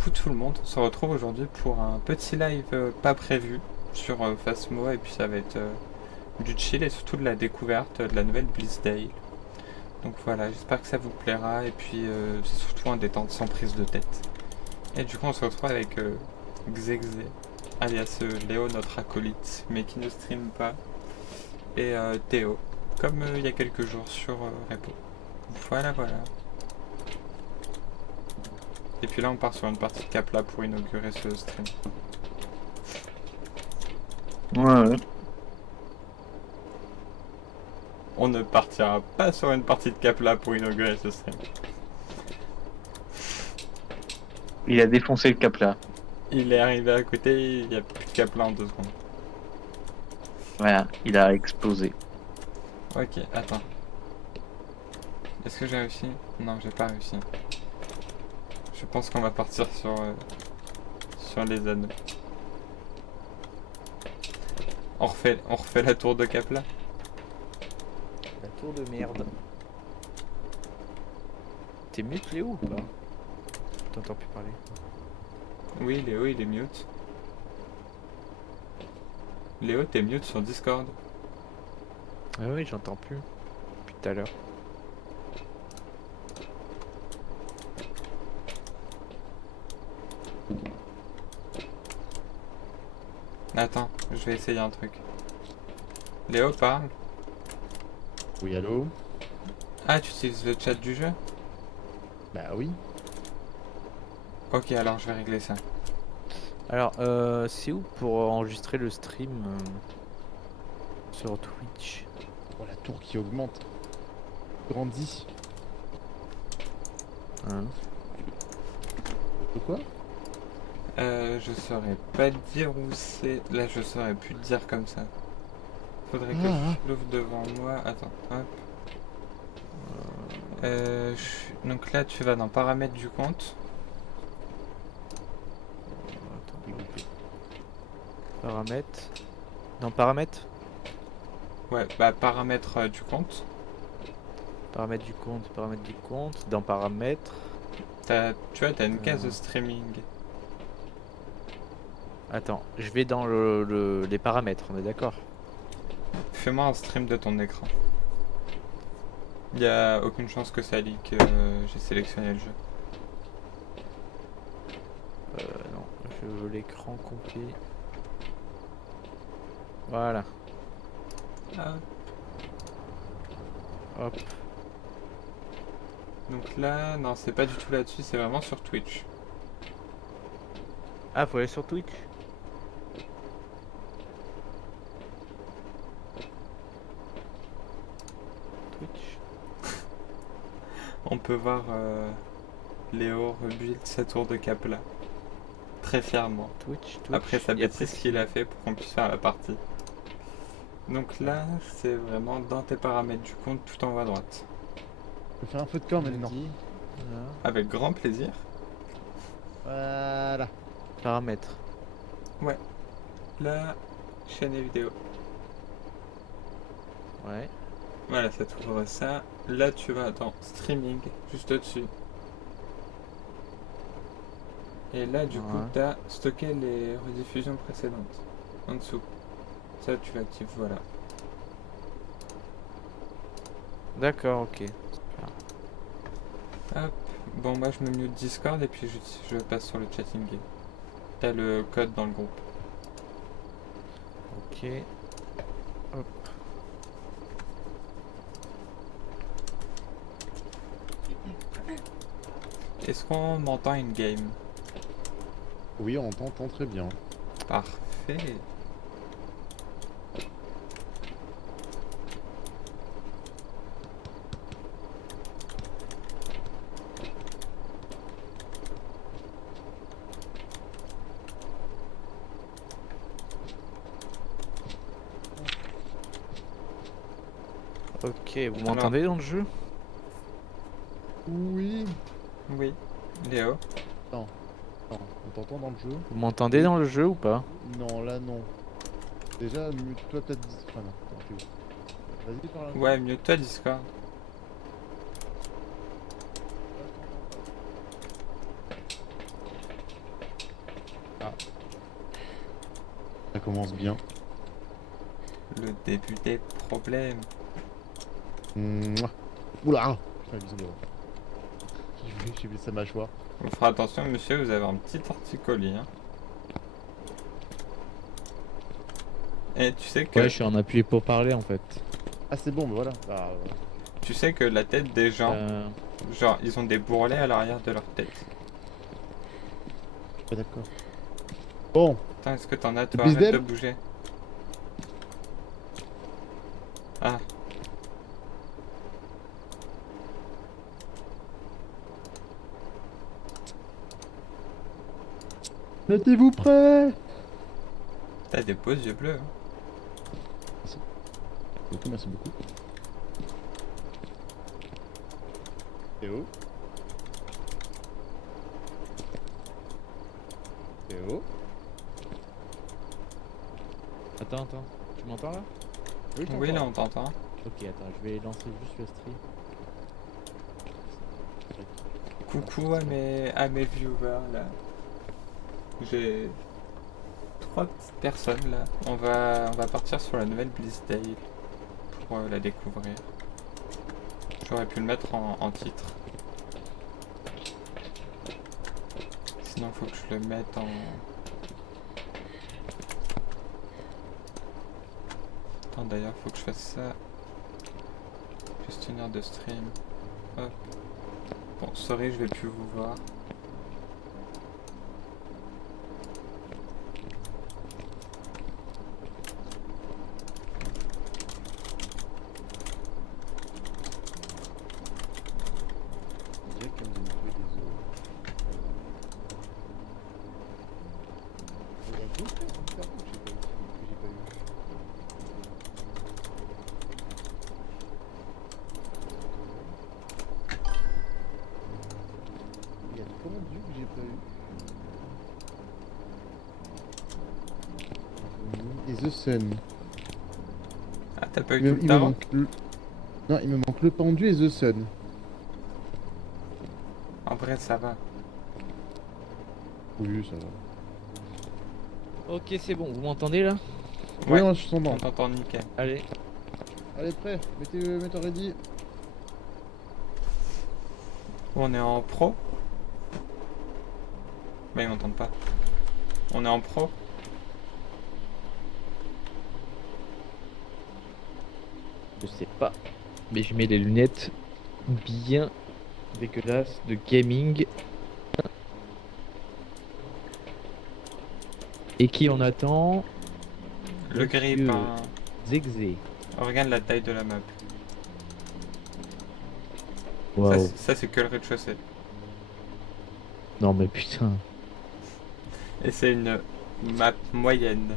coucou tout le monde, on se retrouve aujourd'hui pour un petit live pas prévu sur Phasmo et puis ça va être du chill et surtout de la découverte de la nouvelle Blissdale. Donc voilà, j'espère que ça vous plaira et puis c'est surtout un détente sans prise de tête. Et du coup on se retrouve avec Xexe, alias Léo notre acolyte mais qui ne stream pas, et Théo, comme il y a quelques jours sur Repo. Voilà voilà. Et puis là on part sur une partie de Capla pour inaugurer ce stream. Ouais. On ne partira pas sur une partie de Capla pour inaugurer ce stream. Il a défoncé le cap là. Il est arrivé à côté, il n'y a plus de Capla en 2 secondes. Voilà, il a explosé. Ok, attends. Est-ce que j'ai réussi? Non, j'ai pas réussi. Je pense qu'on va partir sur les anneaux. On refait la tour de Capla. La tour de merde. T'es mute Léo ou pas? T'entends plus parler. Oui, Léo, il est mute. Léo, t'es mute sur Discord. Ah oui, j'entends plus. Depuis tout à l'heure. Attends, je vais essayer un truc. Léo, parle. Oui, allô? Ah, tu utilises le chat du jeu? Bah oui. Ok, alors je vais régler ça. Alors, c'est où pour enregistrer le stream sur Twitch? Oh, la tour qui augmente. Grandit. Hein? De quoi? Je saurais pas dire où c'est. Là, je saurais plus te dire comme ça. Faudrait que Ah. je l'ouvre devant moi. Attends, hop. Donc là, tu vas dans paramètres du compte. Attends, dégoûté. Paramètres. Dans paramètres? Ouais, bah paramètres du compte. Paramètres du compte, paramètres du compte. Dans paramètres. Tu vois, t'as une case de streaming. Attends, je vais dans les paramètres, on est d'accord? Fais-moi un stream de ton écran. Il y a aucune chance que ça leak. J'ai sélectionné le jeu. Non, je veux l'écran complet. Voilà. Ah. Hop. Donc là, non, c'est pas du tout là-dessus, c'est vraiment sur Twitch. Ah, faut aller sur Twitch? Twitch. On peut voir Léo rebuild sa tour de Capla. Très fièrement. Twitch. Après sa Et après, bêtise qu'il a fait pour qu'on puisse faire la partie. Donc là, c'est vraiment dans tes paramètres du compte tout en haut à droite. Je vais faire un feu de camp maintenant. Voilà. Avec grand plaisir. Voilà. Paramètres. Ouais. Là, chaîne et vidéo. Ouais. Voilà, ça t'ouvre ça. Là, tu vas dans streaming, juste au-dessus. Et là, du coup, Ouais. t'as stocké les rediffusions précédentes. En dessous. Ça, tu l'actives, voilà. D'accord, ok. Hop. Bon, moi, je me mute Discord et puis je passe sur le chatting game. T'as le code dans le groupe. Ok. Hop. Est-ce qu'on m'entend in-game? Oui, on t'entend très bien. Parfait. Ok, vous m'entendez dans le jeu? Oui. Oui. Léo. Non, on t'entend dans le jeu? Vous m'entendez dans le jeu ou pas? Non, là non. Déjà, toi peut-être... Ah non, attends, t'es où? Vas-y, parle un peu. Ouais, mute-toi Discord. Ça commence bien. Le début des problèmes. Mouah. Oula. Putain, bisous d'or. J'ai vu sa mâchoire. Vous ferez attention, monsieur, vous avez un petit torticolis. Hein. Et tu sais que, Ouais, je suis en appui pour parler en fait. Ah, c'est bon, bah voilà. Bah, tu sais que la tête des gens, genre, ils ont des bourrelets à l'arrière de leur tête. pas d'accord. Bon, Attends, est-ce que t'en as toi? Bisdel Arrête de bouger. Ah, mettez-vous prêts. t'as des beaux yeux bleus. Hein. Ok, merci beaucoup. Théo. Théo. Attends, tu m'entends là? Oui, je Oui, t'entends. là, on t'entend. Ok, attends, je vais lancer juste le stream. Coucou à mes viewers, là. J'ai 3 petites personnes, là. On va partir sur la nouvelle Blizzdale pour la découvrir. J'aurais pu le mettre en titre. Sinon, faut que je le mette en... Attends, d'ailleurs, faut que je fasse ça. Gestionnaire de stream. Hop. Bon, sorry, je vais plus vous voir. On dirait qu'elle me donne jouer des os. Il y a d'autres trucs différents que j'ai pas eu. Il y a combien de vues que j'ai pas eu? Et The Sun. Ah, t'as pas eu Il me, tout il le me temps? manque le... Non, il me manque le pendu et The Sun. En vrai, ça va. Oui, ça va. Ok, c'est bon, vous m'entendez là? Oui, Ouais, non, je suis bon. on t'entend nickel. Allez. Allez, prêt. Mettez ready. On est en pro? Bah, ils m'entendent pas. On est en pro? Je sais pas. Mais je mets les lunettes bien dégueulasses de gaming. Et qui en attend? Le Monsieur grip, hein. Zexé. Regarde la taille de la map. Waouh. Ça, c'est que le rez-de-chaussée. Non mais putain. Et c'est une map moyenne.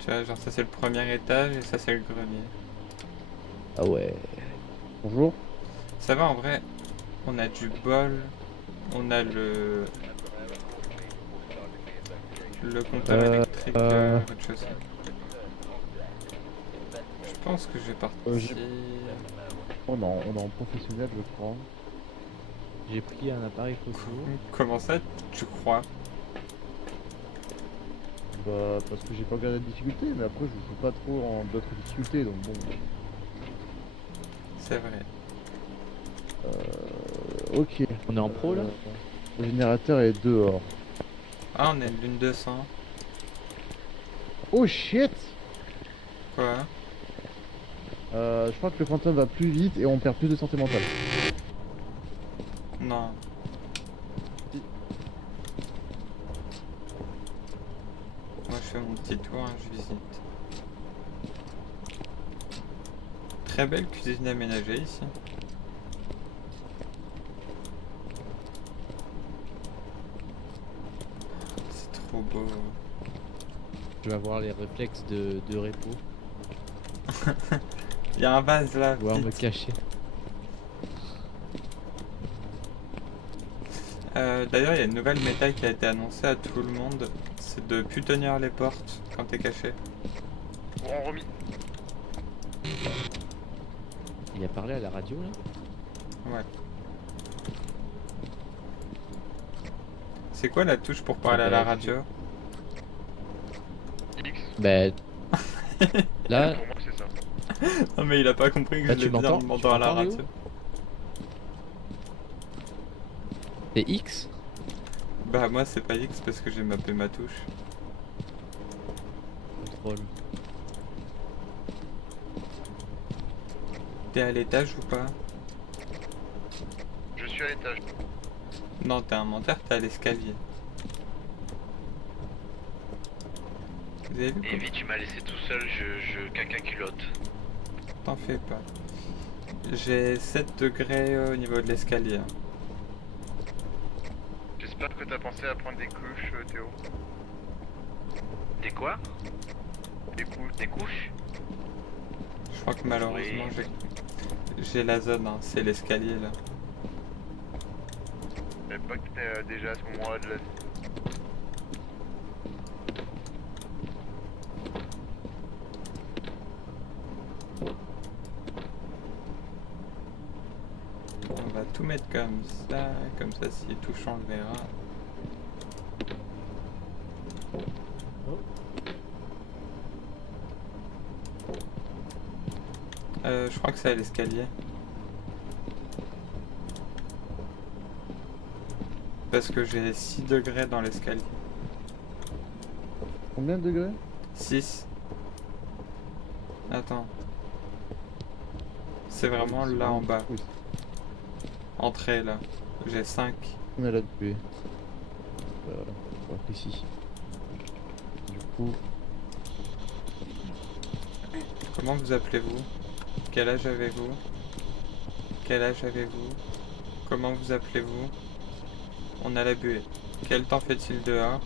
Tu vois, genre ça c'est le premier étage et ça c'est le grenier. Ah ouais. Bonjour. Ça va en vrai, on a du bol, on a le compteur électrique rez-de-chaussée. Je pense que je vais partir... Oh non, on est en professionnel, je crois. J'ai pris un appareil photo. Comment ça, tu crois? Bah, parce que j'ai pas regardé la difficulté, mais après, je joue pas trop en d'autres difficultés, donc bon. C'est vrai. Ok. On est en pro là? Le générateur est dehors. Ah, on a une lune 200. Oh shit! Quoi? Je crois que le fantôme va plus vite et on perd plus de santé mentale. Non. Moi je fais mon petit tour, hein, je visite. Très belle cuisine aménagée ici. C'est trop beau. Je vais avoir les réflexes de repos. Il y a un vase là. Pouvoir me vite. cacher. D'ailleurs, il y a une nouvelle méta qui a été annoncée à tout le monde. C'est de plus tenir les portes quand t'es caché. Il a parlé à la radio là? Ouais. C'est quoi la touche pour parler à la radio? X. Bah. Là, Pour moi, c'est ça. Non mais il a pas compris que Là, je tu l'ai dit en l'entends demandant à la Léo radio. c'est X. Bah moi c'est pas X parce que j'ai mappé ma touche. Contrôle. T'es à l'étage ou pas? Je suis à l'étage. Non, t'es inventaire, t'es à l'escalier. Vous avez vu Et vite, tu m'as laissé tout seul, je caca culotte. T'en fais pas. J'ai 7 degrés au niveau de l'escalier. J'espère que t'as pensé à prendre des couches, Théo. Des quoi? Des couches. Des couches? Je crois que malheureusement j'ai la zone, hein. C'est l'escalier là. Je savais pas que t'étais déjà à ce moment-là de la... On va tout mettre comme ça s'il touche on le verra. Je crois que c'est à l'escalier. Parce que j'ai 6 degrés dans l'escalier. Combien de degrés? 6. Attends. C'est vraiment là en bas. Oui, Entrée là. J'ai 5. on a la buée. Voilà, on va ici. Du coup, Comment vous appelez-vous? Quel âge avez-vous? Quel âge avez-vous? Comment vous appelez-vous? On a la buée. Quel temps fait-il dehors?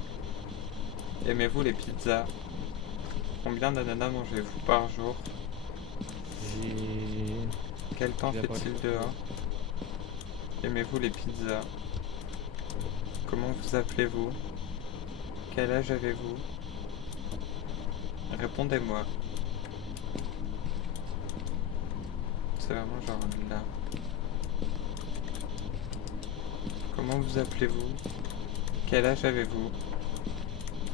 Aimez-vous les pizzas? Combien d'ananas mangez-vous par jour? J'ai. Quel temps Bien fait-il dehors? Aimez-vous les pizzas? Comment vous appelez-vous? Quel âge avez-vous? Répondez-moi. C'est vraiment genre là. Comment vous appelez-vous? Quel âge avez-vous?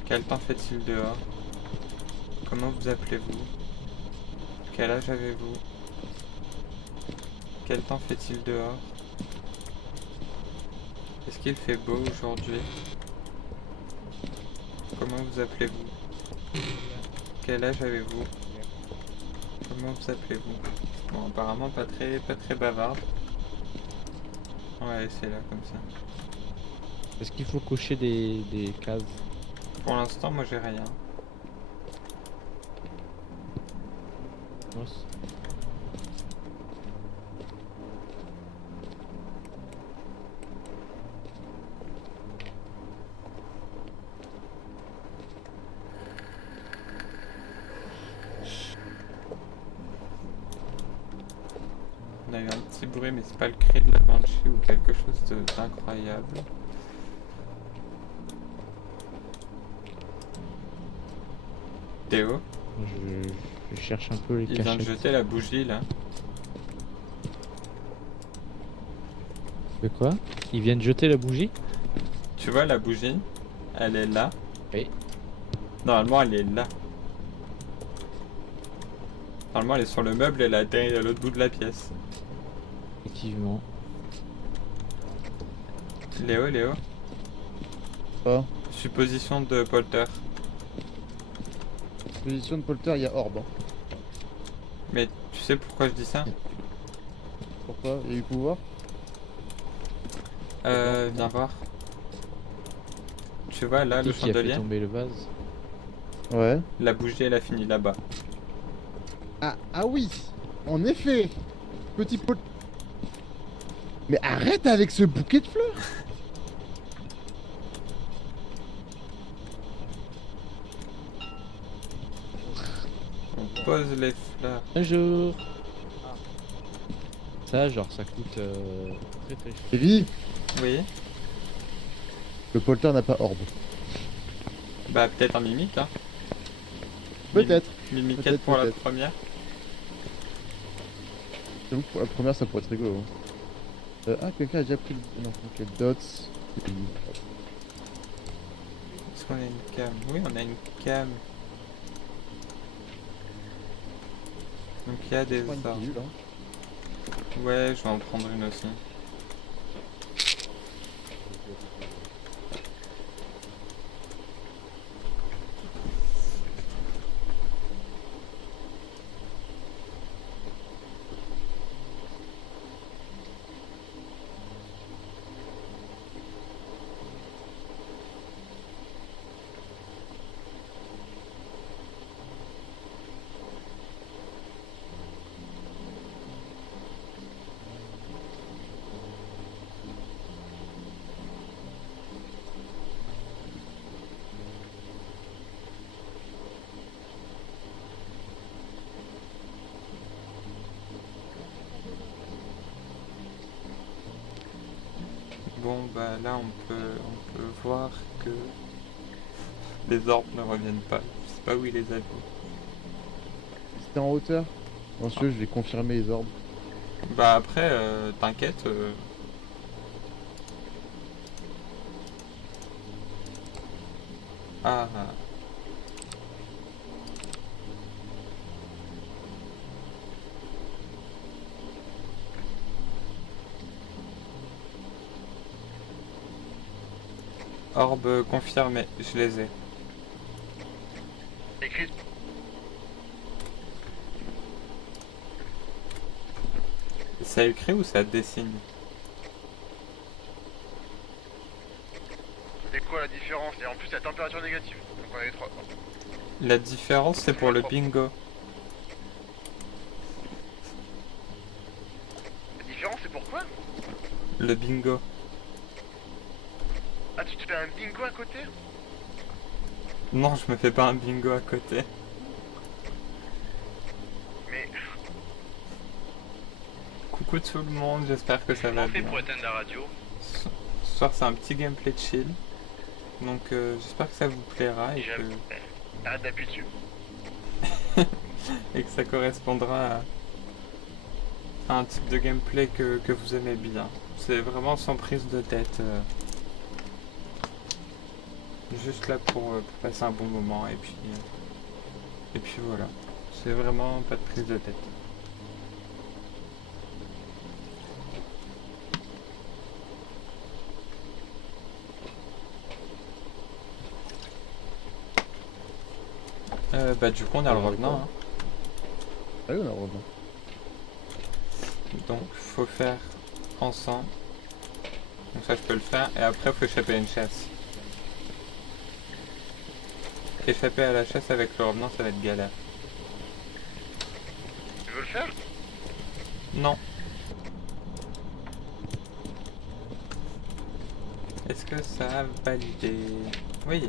Quel temps fait-il dehors? Comment vous appelez-vous? Quel âge avez-vous? Quel temps fait-il dehors? Est-ce qu'il fait beau aujourd'hui? Comment vous appelez-vous? Quel âge avez-vous? Comment vous appelez-vous? Bon, apparemment pas très bavarde. On va laisser là comme ça. Est-ce qu'il faut cocher des cases? Pour l'instant, moi j'ai rien. Noce. On a eu un petit bruit, mais c'est pas le cri de la banshee ou quelque chose d'incroyable. Théo, Je cherche un peu les il vient de cachettes. jeter la bougie là. De quoi? Ils viennent jeter la bougie? Tu vois la bougie? Elle est là. Oui. Normalement elle est là. Normalement elle est sur le meuble et elle a atterri à l'autre bout de la pièce. Effectivement. Léo, pas. supposition de Polter. Position de polter, il y a orbe. Hein. Mais tu sais pourquoi je dis ça? Pourquoi? Il y a eu pouvoir? Viens voir. Tu vois là le Qui a fait chandelier? tomber le vase? Ouais. La bougie elle a fini là-bas. Ah oui, en effet. Petit pot. Mais arrête avec ce bouquet de fleurs. On pose les fleurs. Un jour. Ça, genre, ça coûte très très cher. Evie, Oui. le polter n'a pas orbe. Bah peut-être un mimique hein. Peut-être. Mimiquette Peut-être, pour la peut-être. première. J'avoue que pour la première, ça pourrait être rigolo. Hein. Ah, quelqu'un a déjà pris le. Non, ok, dots. Est-ce qu'on a une cam? Oui, on a une cam. Donc il y a des Je prends une arbres. pilule, hein. Ouais, je vais en prendre une aussi. Bon, bah là on peut voir que les orbes ne reviennent pas. Je sais pas où il les a vus. C'était en hauteur. Monsieur, je vais confirmer les orbes. Bah après, t'inquiète. Ah, orbe confirmé, je les ai. Écrit. Ça écrit ou ça dessine? C'est quoi la différence? Et en plus, la température négative. Donc on a les trois. La différence c'est pour le bingo. La différence, c'est pourquoi? Le bingo. Ah, tu te fais un bingo à côté? Non, je me fais pas un bingo à côté. Mais Coucou tout le monde, j'espère que ça va Comment on fait bien. pour éteindre la radio? Ce soir c'est un petit gameplay chill. Donc j'espère que ça vous plaira arrête d'appuyer dessus. et que ça correspondra à un type de gameplay que vous aimez bien. C'est vraiment sans prise de tête. Juste là pour passer un bon moment et puis voilà. C'est vraiment pas de prise de tête. Bah du coup on a le revenant. Hein. Ah oui, on a le revenant. Donc faut faire ensemble. Donc ça je peux le faire et après faut échapper à une chasse. Échapper à la chasse avec le revenant ça va être galère. Tu veux le faire? Non. Est-ce que ça a validé? Oui.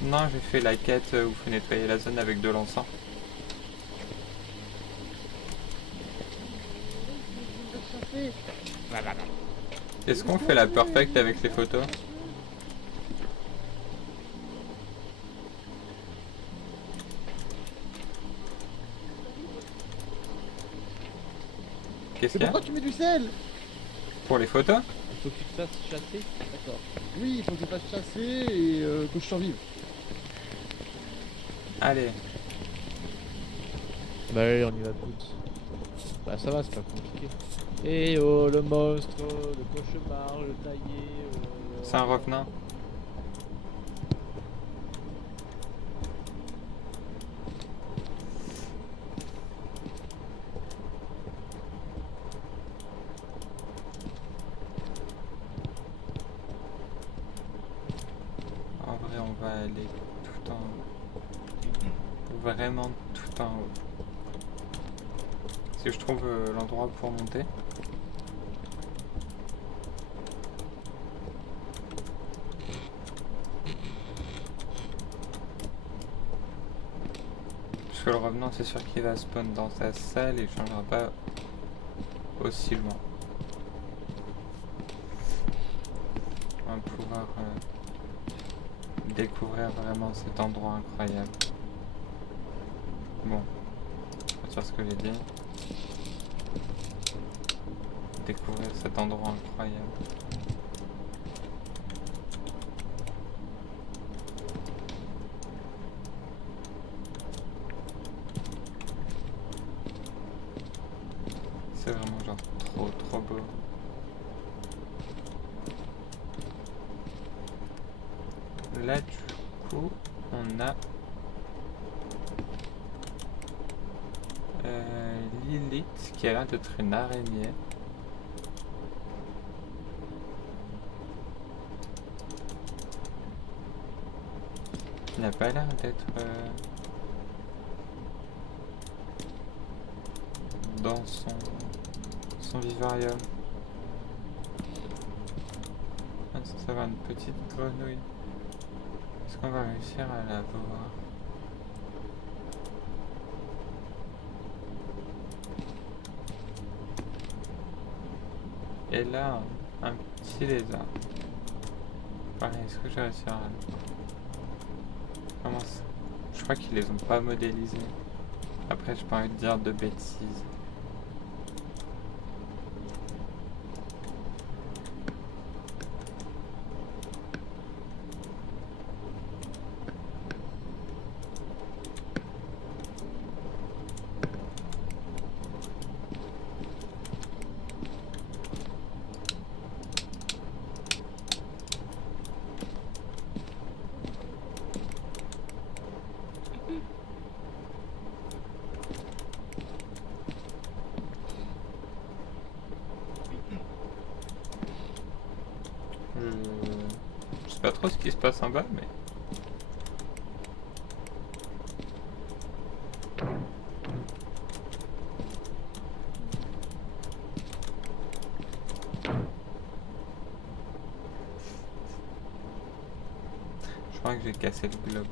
Non, j'ai fait la quête où il faut nettoyer la zone avec de l'encens. Est-ce qu'on fait la perfect avec les photos? Qu'est-ce Mais qu'il y a? pourquoi tu mets du sel? Pour les photos? Il faut que tu te fasses chasser. D'accord. Oui, il faut que je fasse chasser et que je survive. Allez. Bah allez, on y va toutes. Bah ça va, c'est pas compliqué. Et oh, le monstre, le cauchemar, le taillé. C'est un revenant. En vrai, on va aller tout en haut. Vraiment tout en haut. Si je trouve l'endroit pour monter. Parce que le revenant, c'est sûr qu'il va spawn dans sa salle et il changera pas aussi loin. On va pouvoir découvrir vraiment cet endroit incroyable. Bon, on va faire ce que j'ai dit. Découvrir cet endroit incroyable. genre trop beau. Là du coup on a Lilith qui a l'air d'être une araignée. Il n'a pas l'air d'être dans son vivarium. Ah, ça va, une petite grenouille. Est-ce qu'on va réussir à la voir? Et là, un petit lézard. Pareil, est-ce que je vais réussir à... Comment ça? Je crois qu'ils les ont pas modélisés. Après, j'ai pas envie de dire de bêtises. Je sais pas trop ce qui se passe en bas, mais... Je crois que j'ai cassé le globe.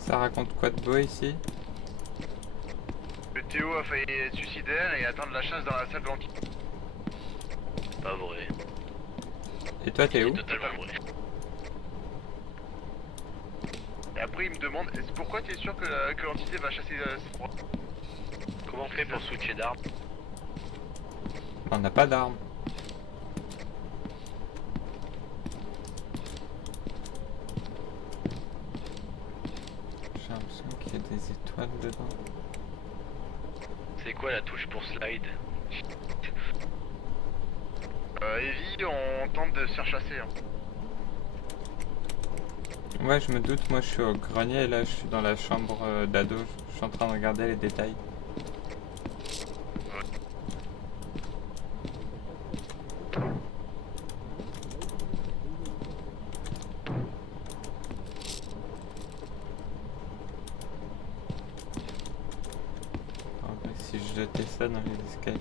Ça raconte quoi de beau ici? Le Théo a failli être suicidaire et attendre la chasse dans la salle de l'antique. Pas vrai. Et toi t'es où? C'est totalement vrai. Et après il me demande pourquoi tu es sûr que l'entité va chasser cette proie. Comment on fait pour switcher d'armes? On n'a pas d'armes. J'ai l'impression qu'il y a des étoiles dedans. C'est quoi la touche pour slide? Evie, on tente de se faire chasser. Hein. Ouais, je me doute, moi je suis au grenier et là je suis dans la chambre d'ado. Je suis en train de regarder les détails. En vrai, si je jetais ça dans les escaliers.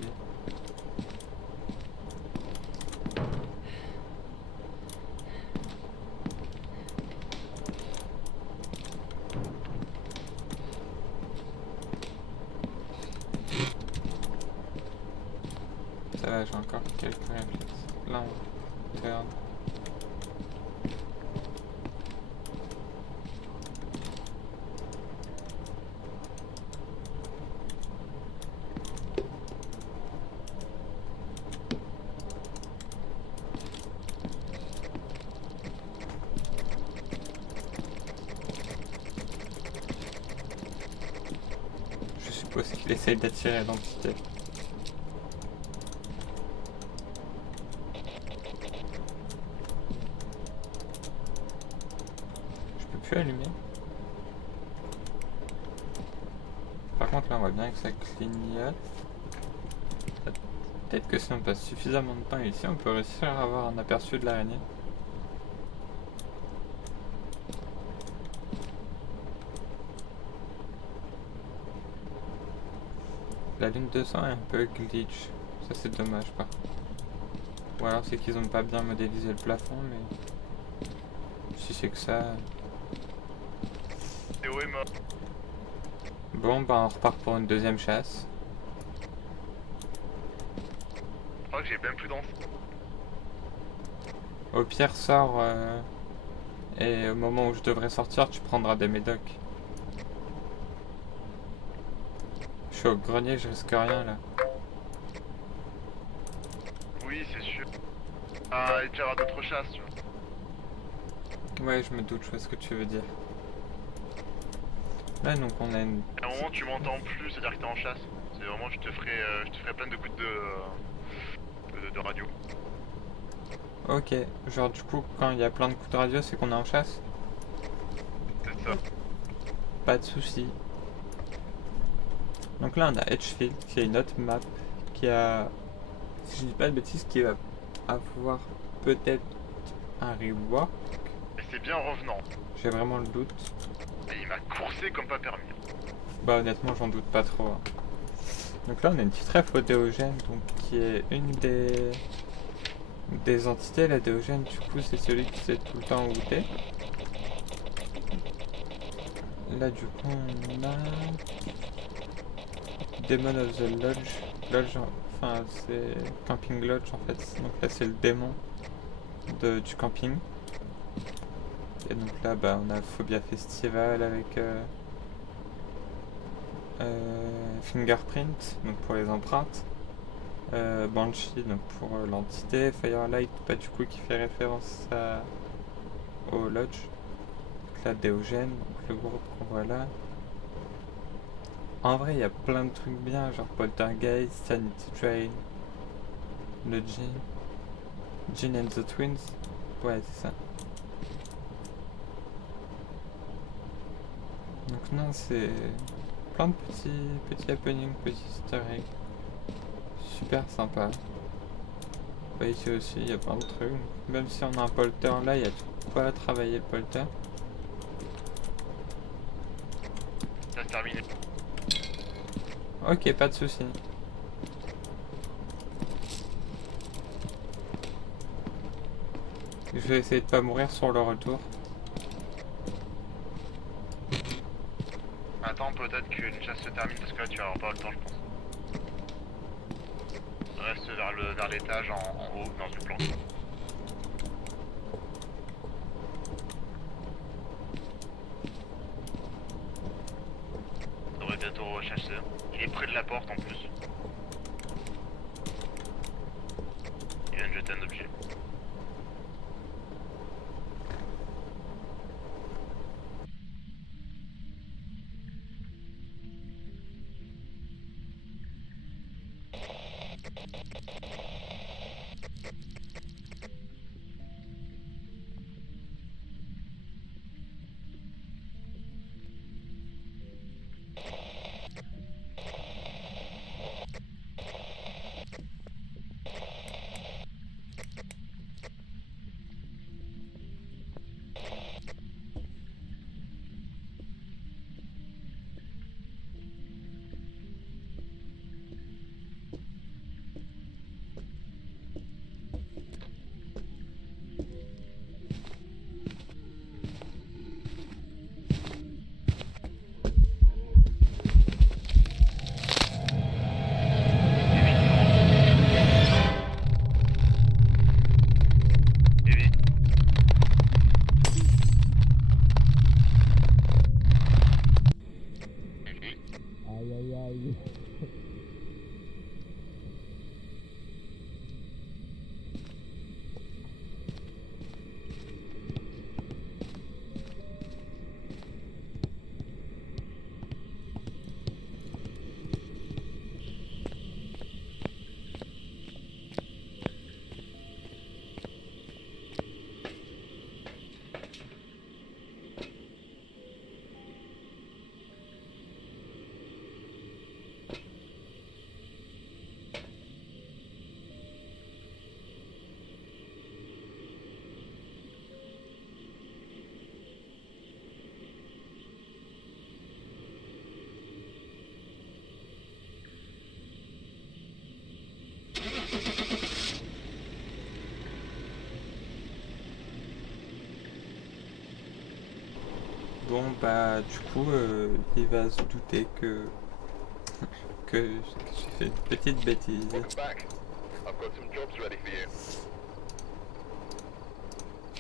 Ça va, j'ai encore quelques réflexes. Là, on turn. Je suppose qu'il essaye d'attirer l'entité. Je peux allumer. Par contre là on voit bien que ça clignote. Peut-être que si on passe suffisamment de temps ici on peut réussir à avoir un aperçu de l'araignée. La lune de sang est un peu glitch. Ça c'est dommage par contre. Ou alors c'est qu'ils ont pas bien modélisé le plafond mais... Si c'est que ça... Théo est mort. Bon bah on repart pour une deuxième chasse. Je crois que que j'ai même plus d'enfants. Au pire, sors et au moment où je devrais sortir, tu prendras des médocs. Je suis au grenier, je risque rien là. Oui, c'est sûr. Ah, et tu auras d'autres chasses, tu vois. Ouais, je me doute, je vois ce que tu veux dire. Là, donc on a une... À un moment, tu m'entends plus, c'est-à-dire que t'es en chasse. C'est vraiment, je te ferai plein de coups de radio. Ok, genre du coup, quand il y a plein de coups de radio, c'est qu'on est en chasse? C'est ça. Pas de soucis. Donc là, on a Edgefield, qui est une autre map, qui a, si je dis pas de bêtises, qui va avoir peut-être un rework. Et c'est bien revenant. J'ai vraiment le doute. Et il m'a coursé comme pas permis. Bah honnêtement, j'en doute pas trop. Hein. Donc là, on a une petite ref au Déogène, donc qui est une des entités. La Déogène, du coup, c'est celui qui sait tout le temps où t'es. Là, du coup, on a Demon of the Lodge, enfin, c'est Camping Lodge en fait. Donc là, c'est le démon du camping. Et donc là, bah, on a Phobia Festival avec Fingerprint, donc pour les empreintes. Banshee, donc pour l'entité. Firelight, bah, du coup, qui fait référence au Lodge. Donc là, Déogène, donc le groupe qu'on voit là. En vrai, il y a plein de trucs bien, genre Poltergeist, Sanity Train, le Jin and the Twins. Ouais, c'est ça. Donc non, c'est plein de petits happenings, petits easter eggs. Super sympa. Bah ici aussi, il y a plein de trucs. Même si on a un polter là, il y a tout quoi travailler le polter. Ça c'est terminé. Ok, pas de soucis. Je vais essayer de pas mourir sur le retour. Attends, peut-être qu'une chasse se termine parce que là tu vas avoir pas le temps, je pense. Reste vers l'étage en haut, dans une planche. On devrait bientôt rechasser. Il est près de la porte en plus. Il vient de jeter un objet. Bon bah du coup il va se douter que j'ai fait une petite bêtise. Welcome back. I've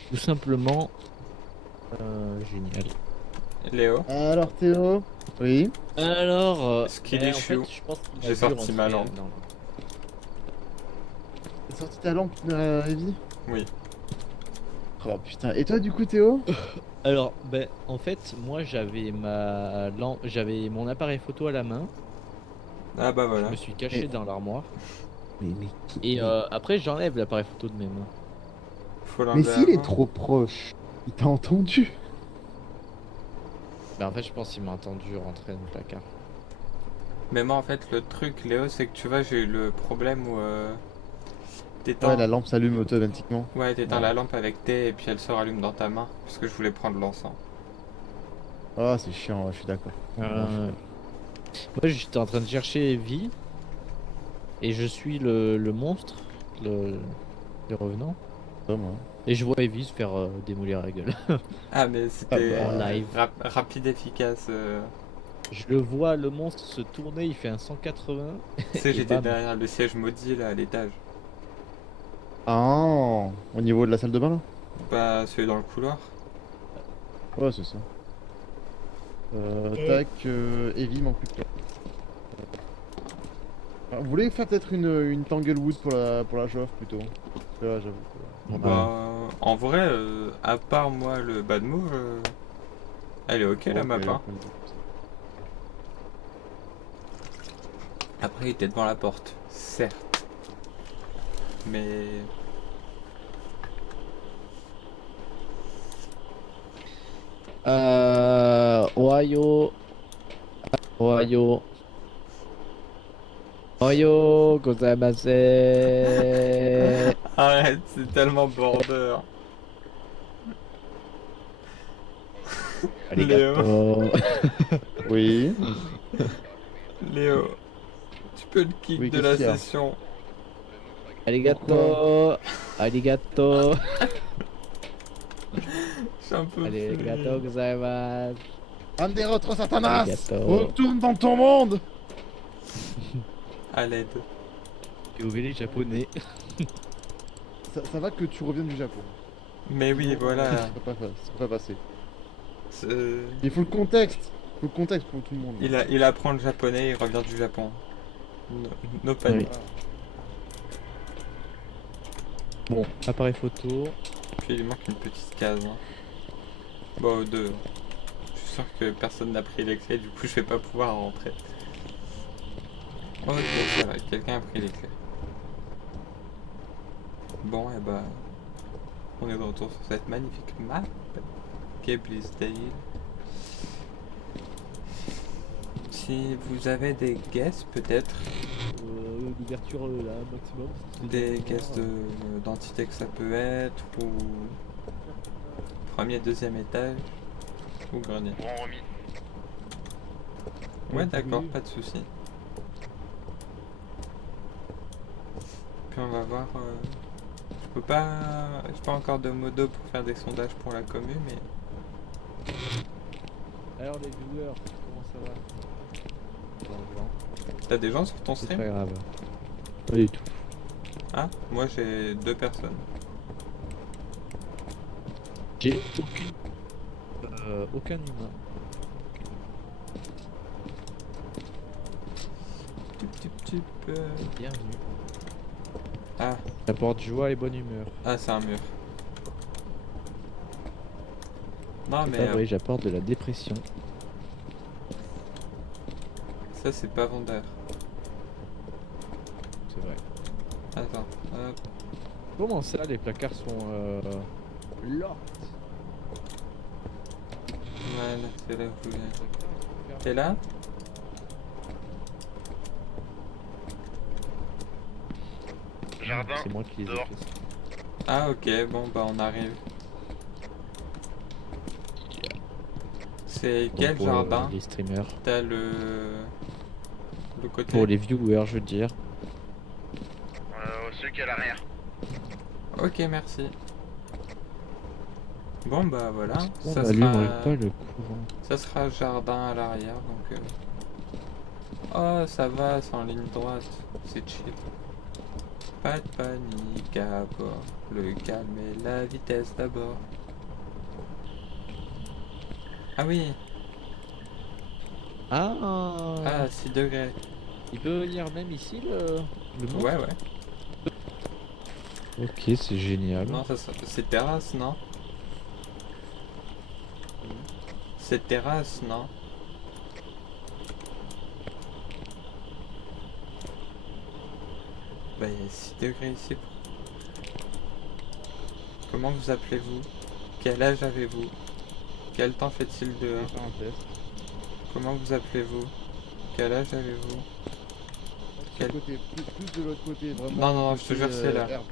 Tout simplement génial. Léo, Alors Théo. Oui. Alors, Skill en issue. fait, je pense qu'il a J'ai dû sorti ma rentrer, lampe. non. T'as sorti ta lampe, Evie? oui. Oh putain. Et toi du coup Théo? Alors, ben, en fait, moi j'avais j'avais mon appareil photo à la main. Ah bah Je voilà. me suis caché Et- dans l'armoire. Mais, Et après, j'enlève l'appareil photo de mes mains. Faut mais l'enlever s'il est avant. trop proche, il t'a entendu. Ben, en fait, je pense qu'il m'a entendu rentrer dans le placard. Mais moi en fait le truc Léo c'est que tu vois j'ai eu le problème où t'éteins Ouais, la lampe s'allume automatiquement. ouais, t'éteins Ouais. la lampe avec T et puis elle se rallume dans ta main parce que je voulais prendre l'encens. Ah, c'est chiant, ouais, je suis d'accord. Moi, j'étais en train de chercher Evie. Et je suis le monstre, le revenant. Pas moi. Et je vois Evie se faire démolir la gueule. Ah mais c'était Ah bah, en live. rapide efficace. Je le vois, le monstre se tourner, il fait un 180. Tu sais Et j'étais bam. derrière le siège maudit là à l'étage. Ah, au niveau de la salle de bain là? Bah celui dans le couloir. Ouais, c'est ça. Tac, Evie manque plus que toi. Alors, vous voulez faire peut-être une Tanglewood pour la chauffe plutôt? Là, j'avoue. Bah en vrai à part moi le bad move elle est ok la map hein. Après il était devant la porte, certes. Mais Ohio. Ohio. Ohio, gozaimasu. arrête, c'est tellement border. Arigato. Oui. Léo, tu peux le kick Oui, de qu'est-ce la qu'il y a session. Arigato. Arigato. Je suis un peu Arigato free. gozaimasu. Anderotro Satanas! Arigato. Retourne dans ton monde! À l'aide. Et au les japonais. Ça va que tu reviennes du Japon. Mais oui, voilà. Ça peut pas passer. C'est- Il faut le contexte! Il faut le contexte pour tout le monde. Il apprend le japonais, il revient du Japon. No panique. Bon, appareil photo. Puis il lui manque une petite case. Hein. Bon, deux. Je suis sûr que personne n'a pris les clés, du coup je vais pas pouvoir rentrer. Ok, ça va, quelqu'un a pris les clés. Bon, et bah. On est de retour sur cette magnifique map. Quai Blissdale. Si vous avez des guesses, peut-être. L'ouverture là, maximum. Des guesses d'entité que ça peut être, ou. Premier, deuxième étage, ou grenier. Grand remis. Ouais, d'accord, pas de soucis. Puis on va voir. Je peux pas. J'ai pas encore de modo pour faire des sondages pour la commune, mais. Alors les viewers, comment ça va? T'as des gens sur ton C'est stream? pas grave. Pas du tout. Ah, moi j'ai 2 personnes. J'ai aucun humain. Tup, Bienvenue. Ah, J'apporte joie et bonne humeur. ah c'est un mur. Non C'est mais pas vrai, j'apporte de la dépression. ça c'est pas vendeur. C'est vrai. Attends, hop. Comment ça, les placards sont locked? Voilà, c'est là où je viens. T'es là? Jardin. C'est moi qui les ai dehors. fait. Ah ok, bon bah on arrive. C'est quel Pour, jardin? les streamers. T'as le côté. Pour les viewers, je veux dire. Celui qui est à l'arrière. Ok, merci. Bon bah voilà, On ça allume sera... pas le courant. ça sera jardin à l'arrière donc. Oh ça va, c'est en ligne droite, c'est chill. Pas de panique à bord. Le calme et la vitesse d'abord. Ah oui. Ah, 6 degrés. Il peut venir même ici le monstre. Ouais, ouais. Ok, c'est génial. Non, c'est terrasse, non? C'est terrasse, non? Bah, il y a 6 degrés ici. Comment vous appelez-vous? Quel âge avez-vous? Quel temps fait-il Je vais dehors? faire un test. Comment vous appelez-vous? Quel âge avez-vous? De ce côté, plus de l'autre côté, vraiment. Non, non, je te côté, jure, c'est là. herbe.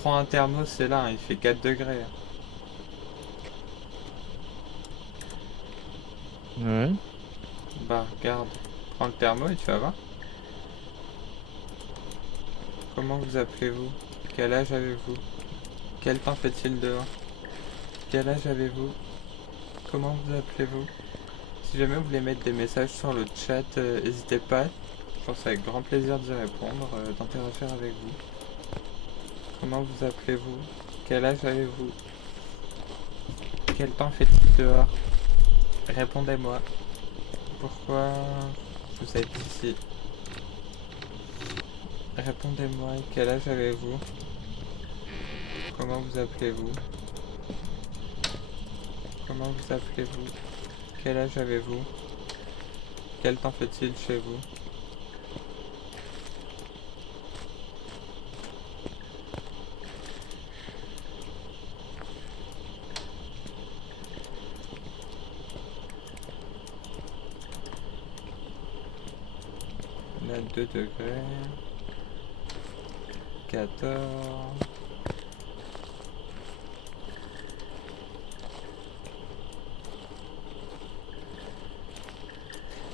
Prends un thermo, c'est là, hein, il fait 4 degrés. Ouais. Bah, regarde. Prends le thermo et tu vas voir. Comment vous appelez-vous? Quel âge avez-vous? Quel temps fait-il dehors? Quel âge avez-vous? Comment vous appelez-vous? Si jamais vous voulez mettre des messages sur le chat, n'hésitez pas. Je pense avec grand plaisir d'y répondre, d'interagir avec vous. Comment vous appelez-vous? Quel âge avez-vous? Quel temps fait-il dehors? Répondez-moi. Pourquoi vous êtes ici? Répondez-moi, quel âge avez-vous? Comment vous appelez-vous? Comment vous appelez-vous? Quel âge avez-vous? Quel temps fait-il chez vous? On a 2 degrés. 14.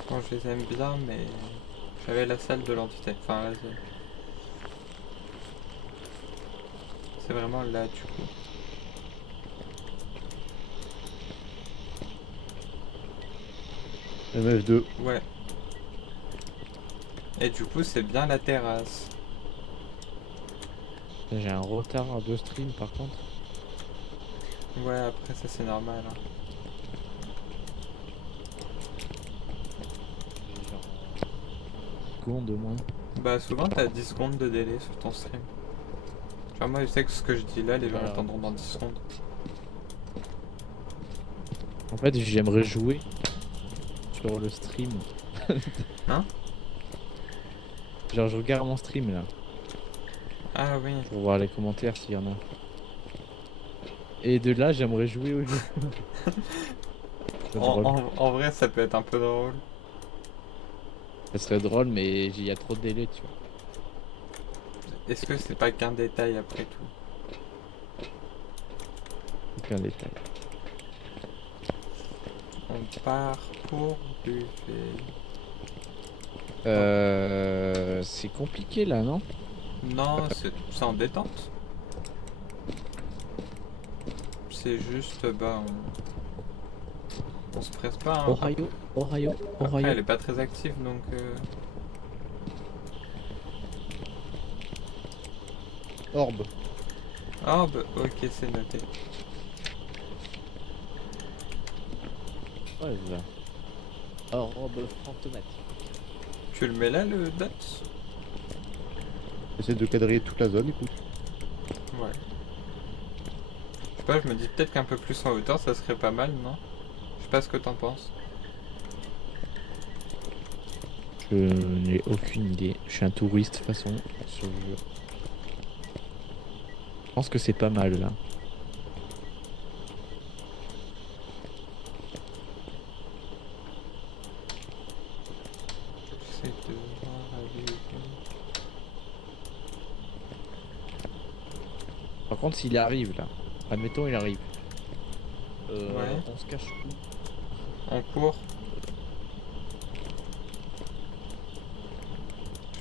Bon, je les aime bien, mais j'avais la salle de l'entité. Enfin, là, c'est vraiment là, du coup. MF2. Ouais. Et du coup, c'est bien la terrasse. J'ai un retard de stream par contre. Ouais, après, ça, c'est normal. Hein. Seconde de moins. Bah, souvent, t'as 10 secondes de délai sur ton stream. Enfin, moi, je sais que ce que je dis là, les gens Voilà. attendront dans 10 secondes. En fait, j'aimerais jouer sur le stream. Hein? Genre, je regarde mon stream là Ah oui. pour voir les commentaires s'il y en a. Et de là, j'aimerais jouer au jeu. C'est drôle. En vrai, ça peut être un peu drôle. Ça serait drôle, mais il y a trop de délai, tu vois. Est-ce que c'est pas qu'un détail après tout? Aucun détail. On part pour du C'est compliqué là, non? Non, c'est en détente. C'est juste, bah, on se presse pas. Hein. Ohio, Ohio, Après, Ohio. elle est pas très active, donc... Orbe. Oh, bah, ok, c'est noté. Ouais, voilà. Orbe fantomatique. Tu le mets là, le dot? J'essaie de cadrer toute la zone, écoute. Ouais. Je sais pas, je me dis peut-être qu'un peu plus en hauteur, ça serait pas mal, non? Je sais pas ce que t'en penses. Je n'ai aucune idée. Je suis un touriste de toute façon sur le jeu. Je pense que c'est pas mal là. J'essaie de voir avec... Par contre, s'il arrive là, admettons il arrive. Ouais. On se cache où? On court.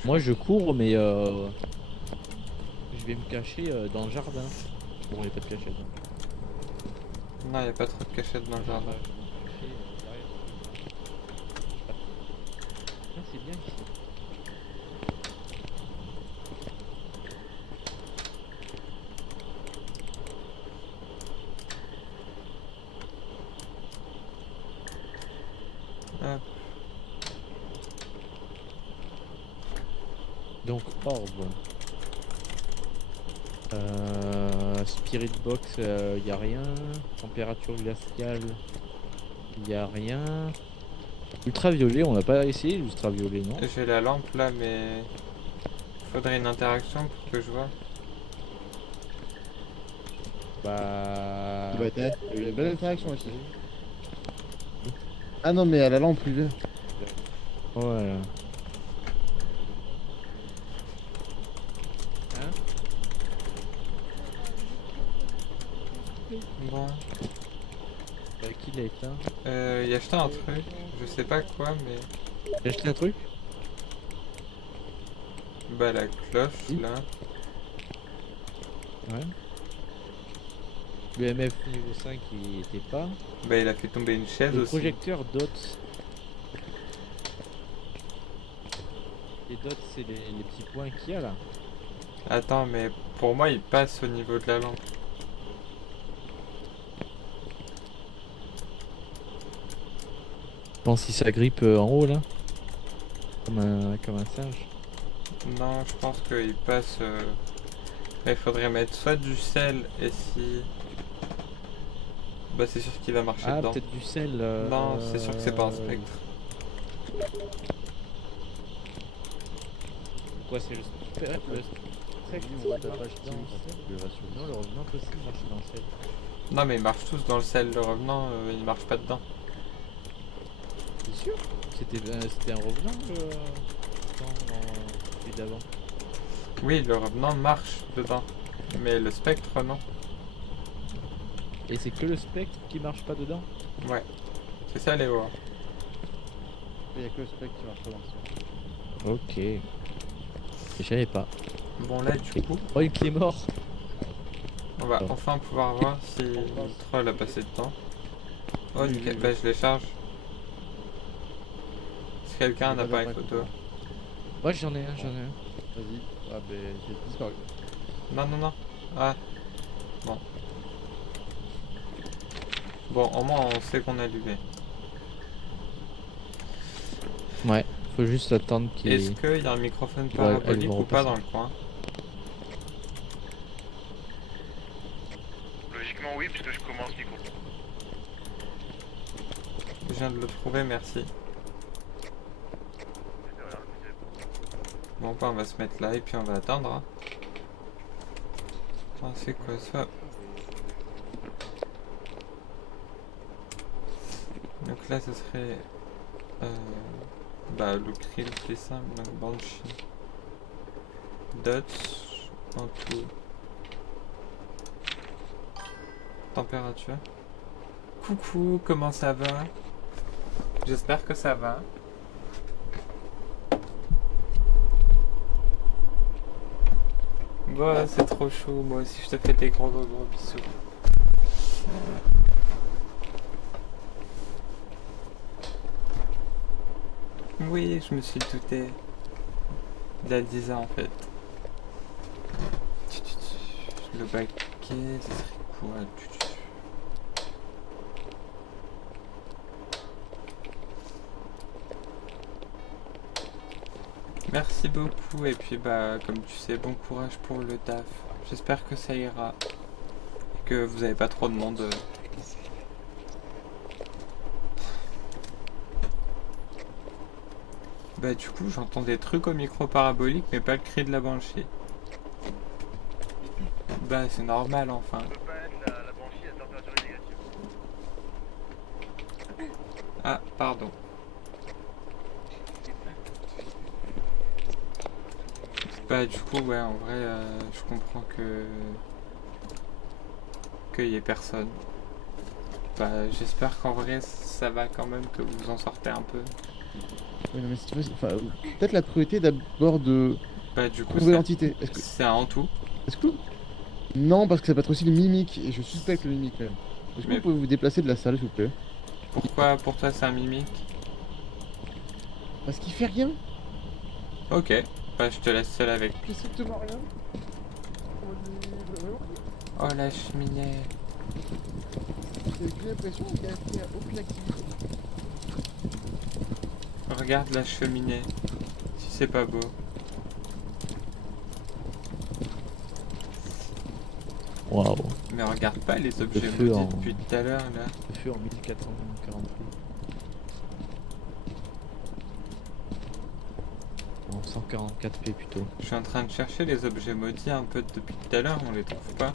Moi je cours, mais je vais me cacher dans le jardin. Bon, il n'y a pas de cachette. Non, y a pas trop de cachette dans le jardin. C'est bien ici. donc orbe. Spirit box, y a rien. Température glaciale, y a rien. Ultraviolet, on n'a pas essayé l'ultraviolet, non? J'ai la lampe là, mais faudrait une interaction pour que je vois. Bah. Il y a une belle interaction aussi. Ah non, mais à la lampe UV. Voilà. Bon, Qui l'a éteint? il a acheté un truc, je sais pas quoi, mais J'ai acheté un truc? bah la cloche Oui. là. Ouais. Le MF niveau 5 il était pas. Bah il a fait tomber une chaise Le aussi. projecteur DOTS. Les dots c'est les petits points qu'il y a là. Attends, mais pour moi il passe au niveau de la lampe. Je pense si ça grippe en haut là. Comme un singe. Non, je pense qu'il passe. Il faudrait mettre soit du sel et si. Bah c'est sûr qu'il va marcher Ah dedans. peut-être du sel. Non, c'est sûr que c'est pas un spectre. Quoi c'est le spectre? On va taper acheter Non, le revenant peut aussi marcher dans le sel. Non mais ils marchent tous dans le sel, le revenant il marche pas dedans. C'est sûr? C'était un revenant celui d'avant. Oui, le revenant marche dedans. Mais le spectre non. Et c'est que le spectre qui marche pas dedans? Ouais. C'est ça Léo. Hein. Il y a que le spectre qui marche pas dans ça. Ok. Je savais pas. Bon là du coup, Oh une clé mort. on va enfin pouvoir voir si le troll a passé de temps. Oh nickel, bah je les charge. Si quelqu'un a un appareil photo. Moi j'en ai un. Vas-y. Ah ben j'ai disparu. Non non non. Ah. Bon. Bon, au moins on sait qu'on a l'UV. Ouais. Faut juste attendre qu'il. Est-ce qu'il y a un microphone Ouais, parabolique elles vont ou pas repasser. dans le coin? Logiquement oui, puisque je commence micro. Je viens de le trouver, merci. Bon bah on va se mettre là et puis on va attendre. Hein. Attends, c'est quoi ça? Donc là ce serait bah le krill qui est simple, donc Banshee. Dots en tout. Température. Coucou, comment ça va? J'espère que ça va. Bon, c'est trop chaud, moi aussi je te fais des gros bisous. Oui, je me suis douté. Il y a 10 ans en fait. Le baquet, ça serait quoi? Merci beaucoup et puis bah comme tu sais, bon courage pour le taf. J'espère que ça ira. Et que vous avez pas trop de monde. Bah du coup j'entends des trucs au micro parabolique mais pas le cri de la banshee. Bah c'est normal enfin. On peut pas mettre la banshee à température négative. Ah pardon. Bah du coup ouais en vrai je comprends qu'il y ait personne. Bah j'espère qu'en vrai ça va quand même, que vous en sortez un peu. Oui, non, mais si tu veux, enfin, peut-être la priorité d'abord de Bah du coup trouver l'entité. c'est un en tout. Est-ce que... Non, parce que ça peut être aussi le mimique, et je suspecte le mimique quand même. Est-ce que Mais- vous pouvez vous déplacer de la salle, s'il vous plaît? Pourquoi pour toi c'est un mimique? Parce qu'il fait rien. Ok, bah je te laisse seul avec. Il fait strictement rien. Oh la cheminée. J'ai l'impression qu'il n'y a aucune activité. Regarde la cheminée. Si c'est pas beau. Waouh. Mais regarde pas les objets feu maudits en- depuis tout à l'heure là. Le feu en 1448. En 144p plutôt. Je suis en train de chercher les objets maudits un peu depuis tout à l'heure, on les trouve pas.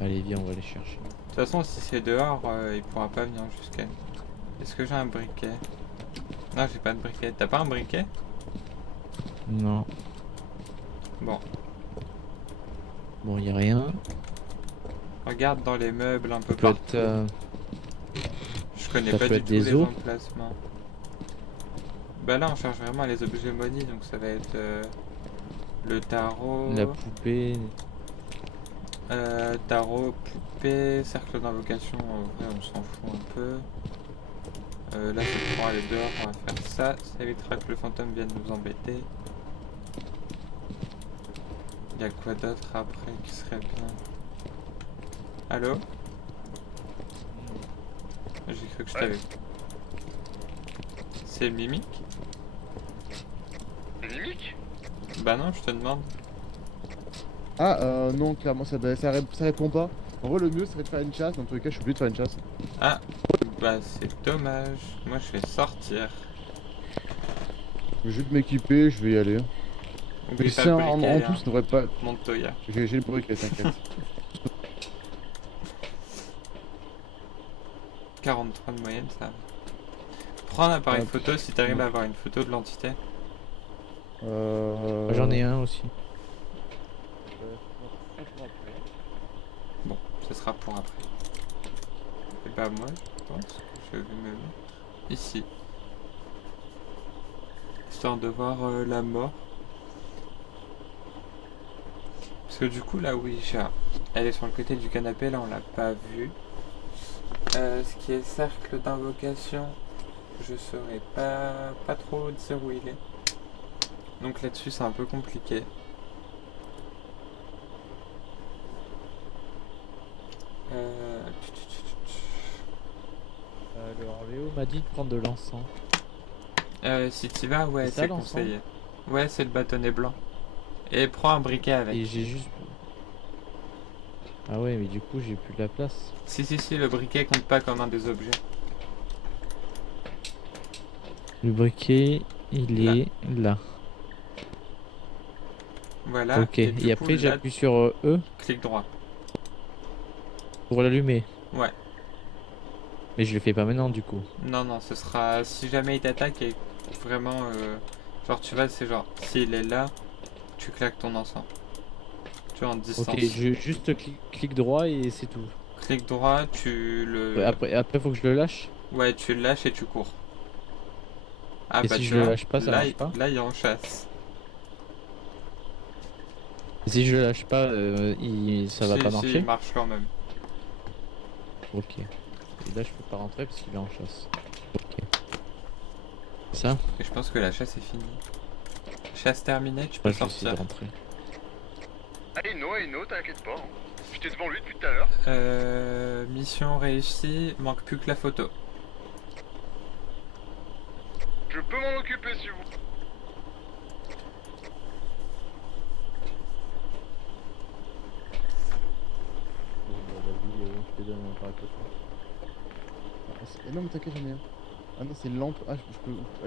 Allez, viens, on va les chercher. De toute façon, si c'est dehors, il pourra pas venir jusqu'à nous. Est-ce que j'ai un briquet? Non, j'ai pas de briquet. T'as pas un briquet? Non. Bon, Bon, y a rien. regarde dans les meubles un peu Ça peut partout. être. Je connais ça pas peut du être tout des les os. emplacements. Bah là, on cherche vraiment les objets maudits, donc ça va être le tarot, La poupée. tarot, poupée, cercle d'invocation. En vrai, on s'en fout un peu. Là, c'est pour aller dehors, on va faire ça. Ça évitera que le fantôme vienne nous embêter. Il y a quoi d'autre après qui serait bien? Allô? J'ai cru que je t'avais. C'est Mimique? C'est Mimique? Bah non, je te demande. Ah, non, clairement, ça répond pas. En vrai, le mieux serait de faire une chasse. Dans tous les cas, je suis obligé de faire une chasse. Ah, bah c'est dommage. Moi, je vais sortir. Je vais juste m'équiper, je vais y aller. Oublie Mais pas ça, le en briquet, tout, hein. ça devrait pas. Montoya. J'ai le briquet, t'inquiète. 43 de moyenne, ça. Prends un appareil Hop. photo si t'arrives à avoir une photo de l'entité. J'en ai un aussi. Bon, ce sera pour après. Et bah moi, je pense que je vais me mettre ici. Histoire de voir la mort. Parce que du coup, là, oui, elle est sur le côté du canapé, là, on l'a pas vu. Ce qui est cercle d'invocation, je saurais pas trop dire où il est. Donc là-dessus, c'est un peu compliqué. Alors, Léo m'a dit de prendre de l'encens. Si t'y vas, ouais, C'est ça, c'est l'encens conseillé. Ouais, c'est le bâtonnet blanc. Et prends un briquet avec. Et j'ai juste. Ah ouais, mais du coup, j'ai plus de la place. Si, le briquet compte pas comme un des objets. Le briquet, il Là. est là. Voilà. Ok, du et coup, après, là, j'appuie sur E clic droit. pour l'allumer. Ouais. Mais je le fais pas maintenant, du coup. Non, ce sera si jamais il t'attaque et vraiment, genre tu vois, c'est genre s'il est là, tu claques ton encens. Tu vois en distance. Ok, juste clic droit et c'est tout. Clic droit, tu le. Après, faut que je le lâche. Ouais, tu le lâches et tu cours. Ah Et bah si tu je le vois, lâche pas, ça là, marche pas. là il en chasse. Et si je le lâche pas, ça va Si, pas si, marcher. il marche quand même. Ok. Et là, je peux pas rentrer parce qu'il est en chasse. Ok. Ça Et je pense que la chasse est finie. Chasse terminée, tu peux Moi, je vais essayer de sortir. rentrer. Ah, Eno, t'inquiète pas. Hein. J'étais devant lui depuis tout à l'heure. Mission réussie, manque plus que la photo. Je peux m'en occuper si vous. Vas-y, Léo, je te donne mon appareil photo. Non, mais t'inquiète, j'en ai un. Ah non, c'est une lampe. Ah,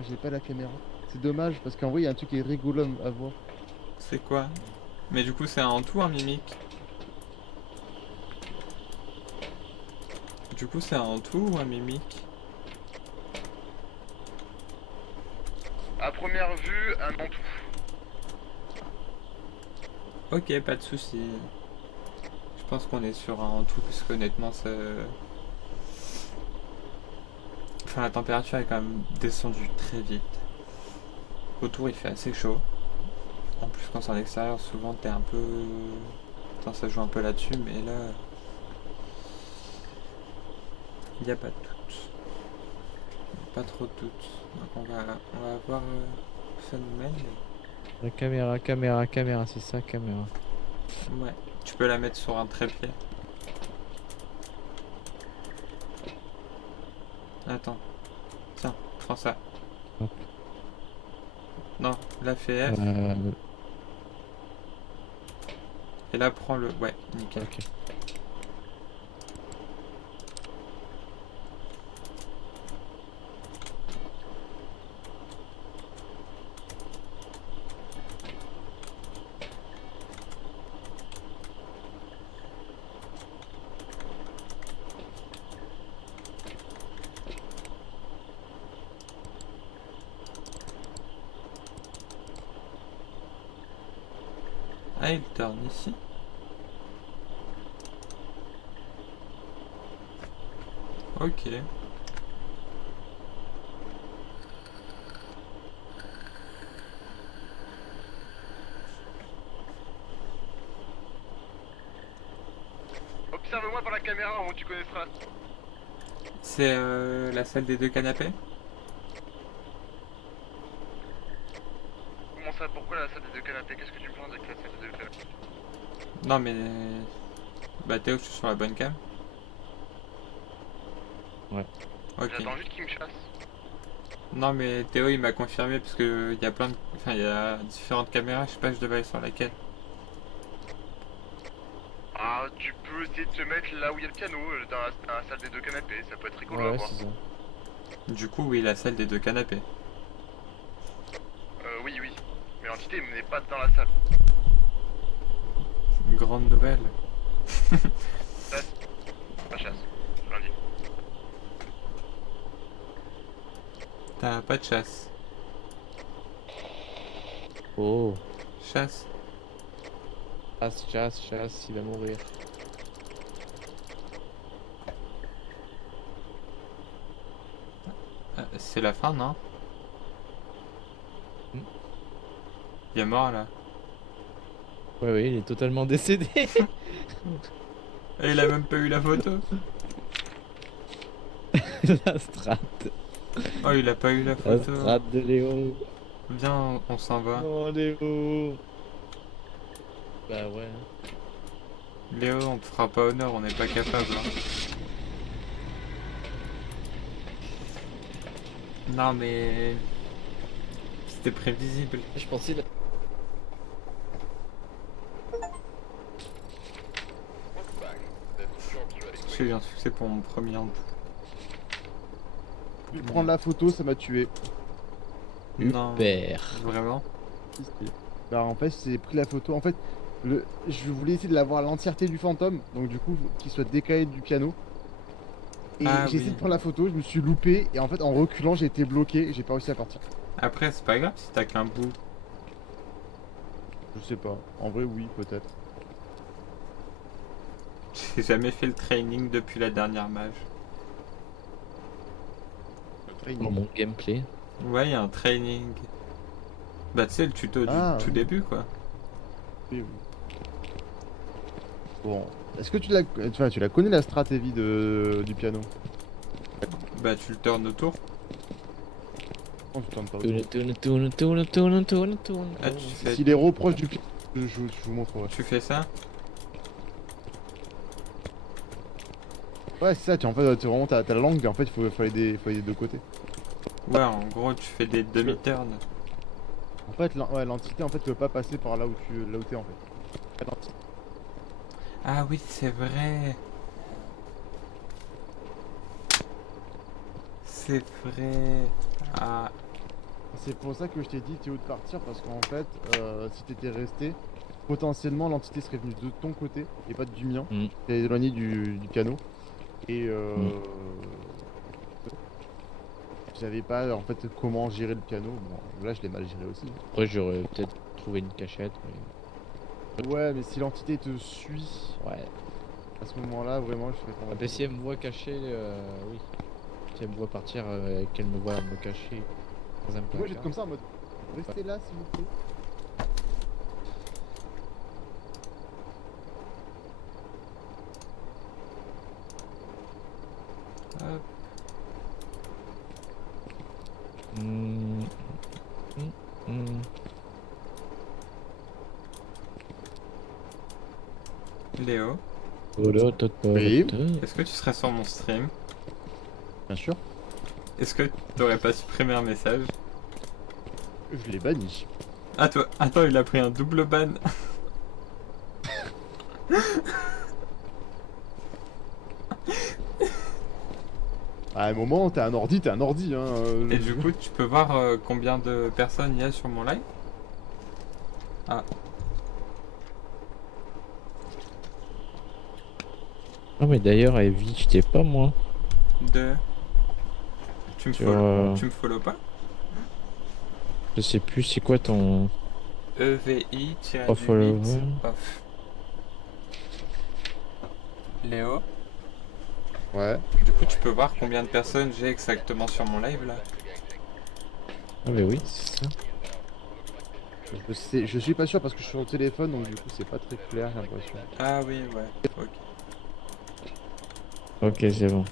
j'ai pas la caméra. C'est dommage parce qu'en vrai, il y a un truc qui est rigolo à voir. C'est quoi? Mais du coup, c'est un tout, un mimique. Du coup, c'est un tout ou un mimique? À première vue, un tout. Ok, pas de souci. Je pense qu'on est sur un tout, parce qu'honnêtement, ça. Enfin, la température est quand même descendue très vite. Autour, il fait assez chaud. En plus, quand c'est en extérieur, souvent, t'es un peu. Putain, ça joue un peu là-dessus, mais là. Il n'y a pas de doute. Pas trop de doute. Donc, on va voir où ça nous mène. La caméra, c'est ça, caméra. Ouais, tu peux la mettre sur un trépied. Attends. Tiens, prends ça. Hop. Non, la fais F. Et là, prends le... Ouais, nickel. Ok. Ah, il tourne ici. Ok. Observe-moi par la caméra, au moins tu connaîtras. C'est la salle des deux canapés? Comment ça, pourquoi la salle des deux canapés? Qu'est-ce que tu me penses avec la salle des deux canapés? Non, mais... Bah, Théo, je suis sur la bonne cam? Ouais. Ok. J'attends juste qu'il me chasse. Non, mais Théo, il m'a confirmé parce que il y a plein de... Enfin, il y a différentes caméras, je sais pas, je devais aller sur laquelle. Ah, tu peux essayer de te mettre là où il y a le piano, dans la salle des deux canapés, ça peut être rigolo à Ouais, voir. c'est ça. Du coup, oui, la salle des deux canapés. Oui, oui. Mais l'entité n'est pas dans la salle. Grande nouvelle. Pas chasse, je l'ai dit. T'as pas de chasse. Oh. Chasse. Chasse, il va mourir. C'est la fin, non? Hmm. Il est mort, là. Ouais, oui, il est totalement décédé. Et il a même pas eu la photo. La strat. Oh, il a pas eu la La photo. strat de Léo. Viens, on s'en va. Non, Léo. Bah ouais. Léo, on te fera pas honneur, on n'est pas capable. Hein. Non, mais... C'était prévisible. Je pensais... J'ai eu un succès pour mon premier input. Je vais prendre la photo, ça m'a tué. Non, Super. vraiment? Bah en fait j'ai pris la photo, en fait je voulais essayer de l'avoir l'entièreté du fantôme, donc du coup qu'il soit décalé du piano. Et Ah j'ai essayé oui. de prendre la photo, je me suis loupé et en fait en reculant j'ai été bloqué et j'ai pas réussi à partir. Après, c'est pas grave si t'as qu'un bout. Je sais pas, en vrai oui peut-être. J'ai jamais fait le training depuis la dernière mage. Pour mon gameplay. Ouais, il y a un training. Bah, tu sais, le tuto du Ah, tout oui. début, quoi. Oui, oui. Bon, est-ce que tu la connais la stratégie du piano? Bah, tu le tournes autour. Non, tu tournes pas. Tourne. Ah, tu fais, S'il est proche du piano, je vous montrerai. tu fais ça. Ouais, c'est ça, en fait, vraiment, t'as la langue, en fait, faut aller des deux côtés. Ouais, en gros, tu fais des demi-turns. En fait, l'entité, en fait, peut pas passer par là où t'es, en fait. L'entité. Ah oui, c'est vrai. C'est vrai. Ah, C'est pour ça que je t'ai dit, Théo, de partir, parce qu'en fait, si t'étais resté, potentiellement, l'entité serait venue de ton côté, et pas du mien. Mm. T'es éloigné du piano. Et je savais pas, en fait, comment gérer le piano. Bon, là, je l'ai mal géré aussi. Après, j'aurais peut-être trouvé une cachette. Ouais, mais si l'entité te suit, Mais... Ouais. à ce moment-là, vraiment, je serais Ah, bah, si elle me voit cacher, oui. Si elle me voit partir, qu'elle me voit me cacher dans un Moi, placard. j'étais comme ça en mode, restez là, s'il vous plaît. hop. Mm. Léo, Oui. est-ce que tu serais sur mon stream? Bien sûr. Est-ce que t'aurais pas supprimé un message? Je l'ai banni. Ah, toi, attends, il a pris un double ban. À un moment, t'es un ordi, hein. Et du coup, tu peux voir combien de personnes il y a sur mon live? Ah, Ah mais d'ailleurs, Evie, je t'ai pas moi. de... Tu me Sur, tu me follow pas? Je sais plus, c'est quoi ton EVI-8 follower? off. Léo, Ouais. du coup, tu peux voir combien de personnes j'ai exactement sur mon live là? Ah mais oui, c'est ça. Je suis pas sûr parce que je suis sur le téléphone, donc du coup, c'est pas très clair, j'ai l'impression. Ah oui, ouais, ok. Ok, c'est bon.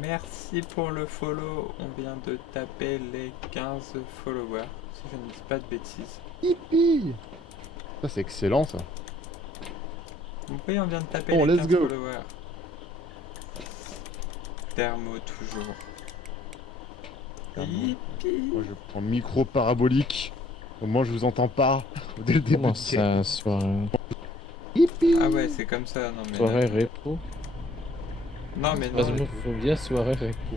Merci pour le follow. On vient de taper les 15 followers, si je ne dis pas de bêtises. Hippie! Ça, c'est excellent, ça. Oui, on vient de taper Bon, les let's 15 go. followers. Thermo toujours. Thermo. Yippee. Moi, je prends micro parabolique. Au moins, je vous entends pas dès le début. Comment du game. ça, soirée, Hippie! Ah ouais, c'est comme ça, non mais... soirée répo? Non mais non, Phasmophobia, soirée répo.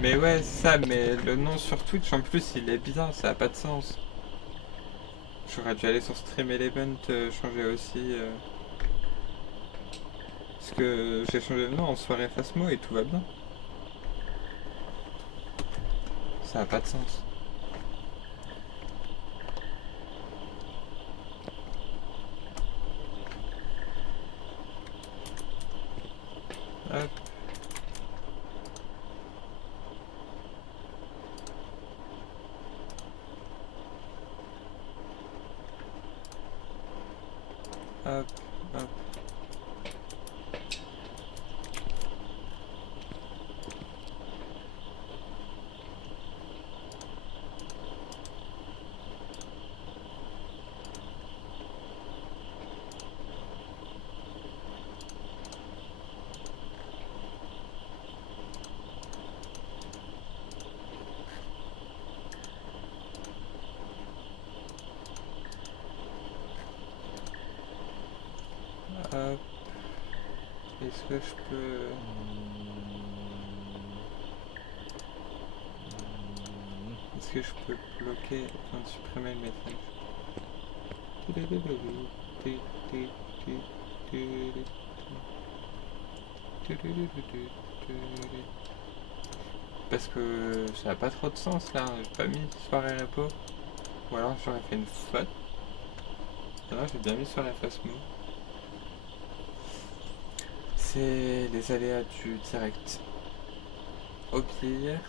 mais ouais, ça, mais le nom sur Twitch en plus il est bizarre, ça a pas de sens. J'aurais dû aller sur Stream Element changer aussi. Parce que j'ai changé de nom en soirée Phasmo et tout va bien. Ça a pas de sens. Hop. Hop, hop. Hop. Est-ce que je peux... Est-ce que je peux bloquer, enfin supprimer le message? Parce que ça n'a pas trop de sens là, j'ai pas mis soirée repo. Ou alors j'aurais fait une faute. Ah non, j'ai bien mis soirée Phasmo. C'est les aléas du direct. Au pire,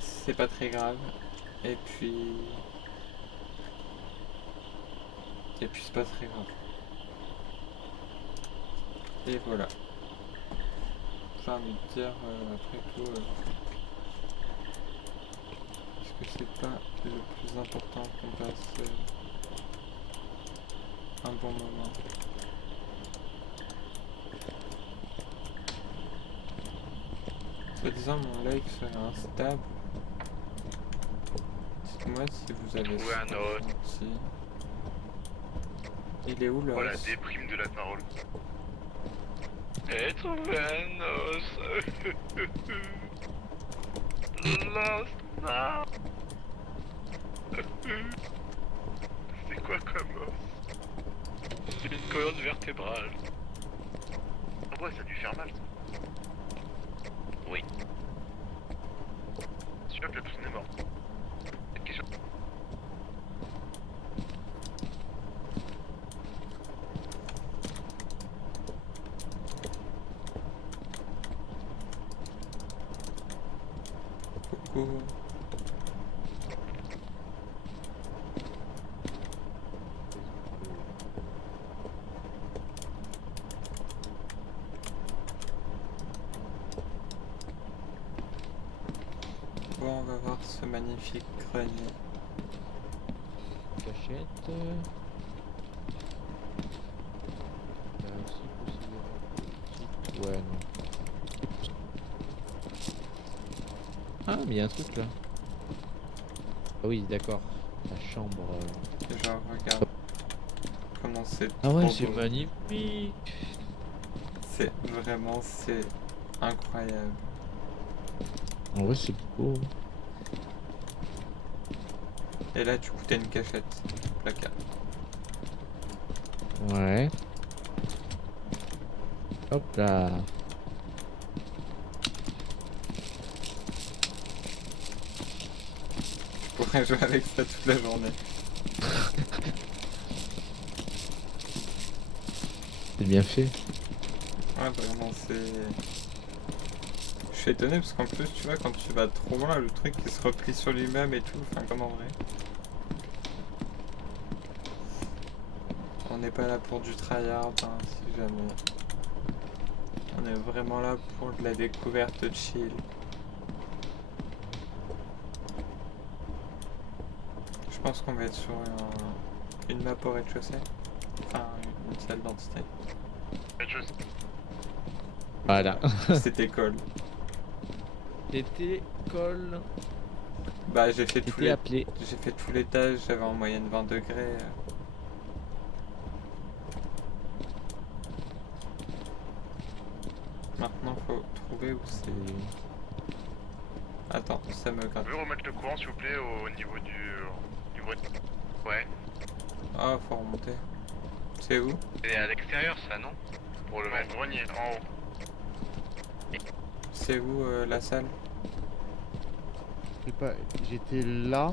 c'est pas très grave. Et puis c'est pas très grave. Et voilà. J'ai envie de dire, après tout, est-ce que c'est pas le plus important qu'on passe un bon moment? Soi-disant, mon live serait instable. Dites-moi si vous avez Trouver un autre. senti. Il est où là? Oh la déprime de la parole. Et trouver un os. L'os. C'est quoi comme os? C'est une colonne vertébrale. Ah ouais, ça a dû faire mal ça. Oui. C'est sûr que la personne est morte. Cette question. Coucou. Bon, on va voir ce magnifique grenier. Cachette. Aussi possible. Ouais, non. Ah, mais il y a un truc là. Ah oui, d'accord. La chambre. Genre, regarde. comment c'est Ah ouais, trop c'est beau. magnifique. C'est vraiment, c'est incroyable. En vrai, c'est beau. Et là, du coup, t'as une cachette. Placard. Ouais. Hop là. Je pourrais jouer avec ça toute la journée. C'est bien fait. Ouais, vraiment, c'est... Je suis étonné parce qu'en plus, tu vois, quand tu vas trop loin, le truc il se replie sur lui-même et tout, enfin, comme en vrai. On n'est pas là pour du tryhard, hein, si jamais. On est vraiment là pour de la découverte chill. Je pense qu'on va être sur une map au rez-de-chaussée. Enfin, une salle d'identité. Rez-de-chaussée. Voilà. C'était cool. T'étais colle. Bah, j'ai fait T'étais appelé. j'ai fait tout l'étage, j'avais en moyenne 20 degrés. Maintenant, faut trouver où c'est. Attends, ça me gratte. Vous pouvez remettre le courant s'il vous plaît au niveau du grenier. Ouais. Ah, faut remonter. C'est où? C'est à l'extérieur ça, non? Pour le Ouais, moment. grenier, en haut. C'est où la salle? Je sais pas, j'étais là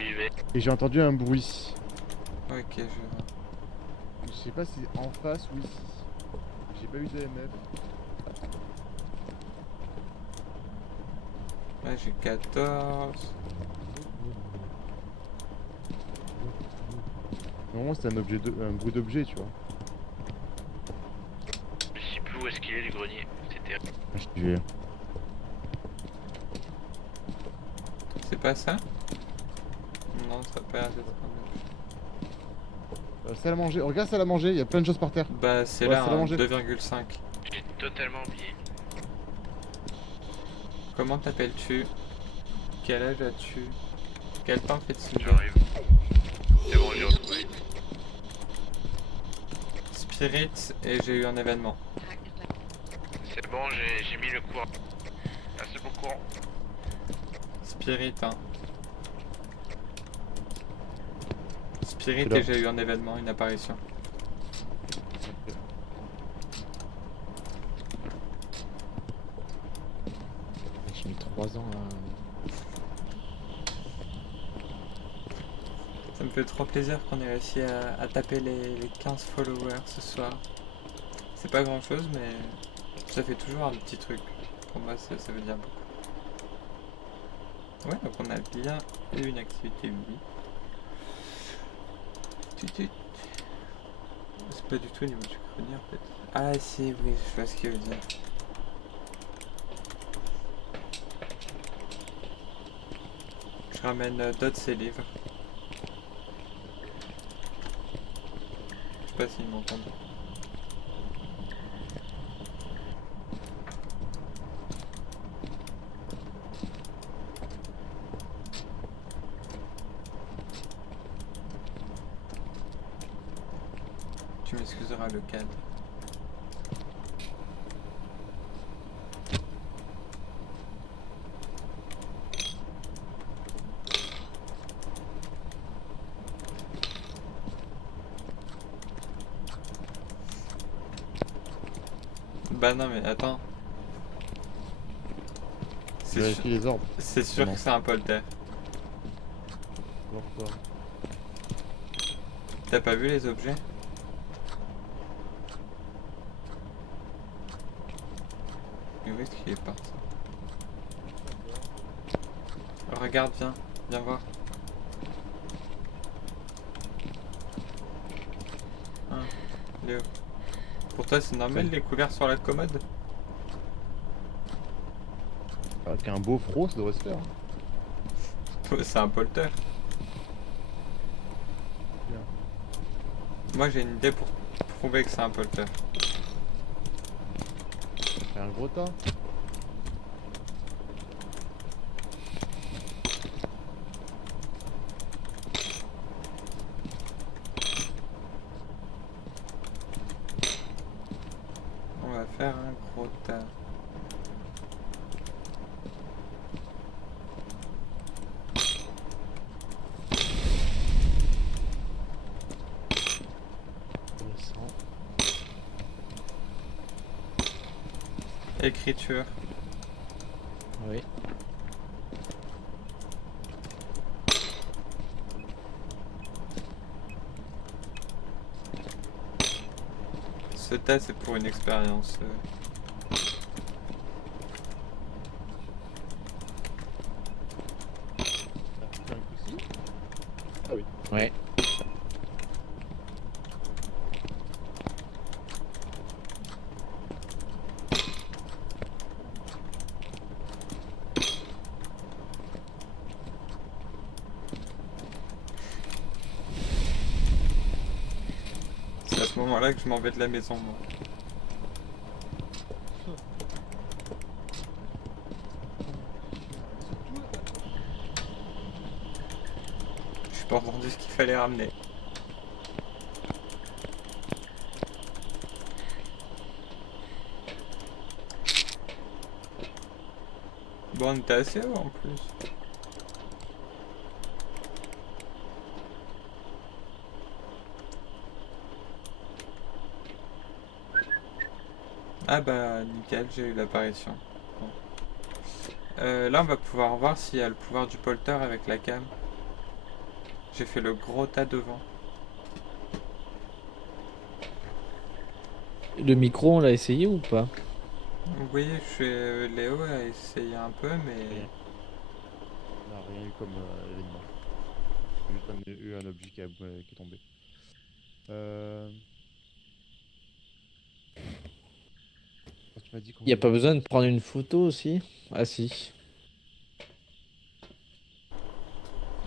J'y vais. et j'ai entendu un bruit. Ok, je vois. Je sais pas si c'est en face ou ici. J'ai pas eu de MF. Là, j'ai 14. Normalement c'est un bruit d'objet, tu vois. Je sais plus où est-ce qu'il est le grenier. C'était. Ah, je vais. C'est pas ça? Non, ça a pas l'air d'être un Salle à manger, regarde salle à manger, il y a plein de choses par terre. Bah, c'est Ouais, là, salle à hein, manger. 2,5. J'ai totalement oublié. Comment t'appelles-tu? Quel âge as-tu? Quel temps fait-il? J'arrive. C'est bon, j'ai retrouvé. Spirit, et j'ai eu un événement. C'est bon, j'ai mis le courant. Merci pour le courant. Spirit, hein. Spirit, C'est là. et j'ai eu un événement, une apparition. J'ai mis 3 ans à. Ça me fait trop plaisir qu'on ait réussi à taper les 15 followers ce soir. C'est pas grand chose, mais ça fait toujours un petit truc. Pour moi, ça veut dire beaucoup. Ouais, donc on a bien eu une activité, oui. C'est pas du tout au niveau du grenier en fait. Ah si, oui, je vois ce qu'il veut dire. Je ramène d'autres ses livres. Je sais pas s'ils m'entendent. Tu m'excuseras le cadre. Bah non mais attends. C'est sûr, Vérifie les orbes. c'est sûr Non. que c'est un polter. Alors quoi. T'as pas vu les objets? Mais où est-ce qu'il est parti? Regarde, viens voir. Hein, Léo. Pour toi c'est normal Ouais. les couverts sur la commode? Avec un beau fro, ça devrait se faire. C'est un polter. Bien. Moi j'ai une idée pour prouver que c'est un polter. C'est un gros tas. écriture. Oui. Ce tas c'est pour une expérience. Ah, aussi. Ah oui. Ouais. C'est à ce moment-là que je m'en vais de la maison, moi. Je suis pas entendu ce qu'il fallait ramener. Bon, on était assez haut en plus. Ah bah nickel, j'ai eu l'apparition. Bon. Là on va pouvoir voir s'il y a le pouvoir du polter avec la cam. J'ai fait le gros tas devant. Le micro, on l'a essayé ou pas? Oui, Léo a essayé un peu, mais Rien. On n'a rien eu comme événement. Juste eu un objet qui est tombé. Tu m'as dit qu'on Y a pas avait- besoin de prendre une photo aussi? Ah si.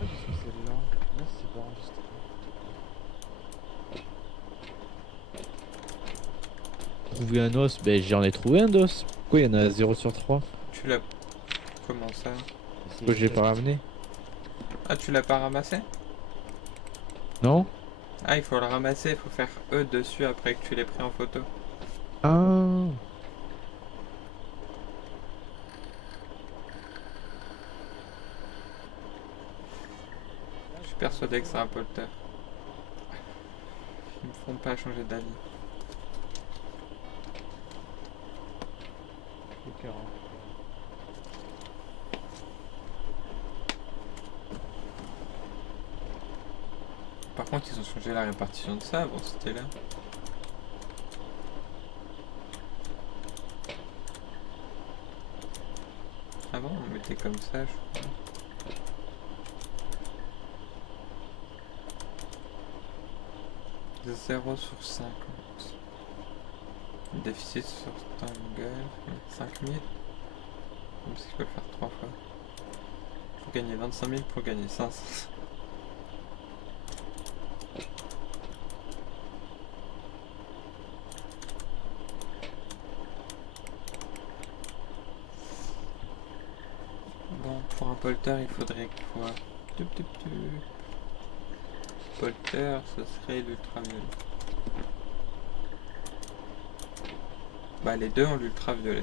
Ah, j'ai su celle-là. Non, c'est pas enregistré. Trouver un os, ben j'en ai trouvé un d'os. Pourquoi il y en a 0 sur 3? tu l'as... Comment ça? Pourquoi j'ai pas ramené? Ah, tu l'as pas ramassé? Non? Ah, il faut le ramasser, il faut faire E dessus après que tu l'aies pris en photo. Ah. Je suis persuadé que c'est un polter. Ils me feront pas changer d'avis. Le 40. Par contre, ils ont changé la répartition de ça, bon, c'était là. Avant, on mettait comme ça, je crois. De 0 sur 50. Déficit sur Tangle, 5000. Comme si je peux le faire 3 fois. Faut gagner 25 000 pour gagner 500. Bon, pour un polter, il faudrait quoi? Tup, tup, tup. Polter, ce serait l'ultraviolet. Bah, les deux ont l'ultraviolet.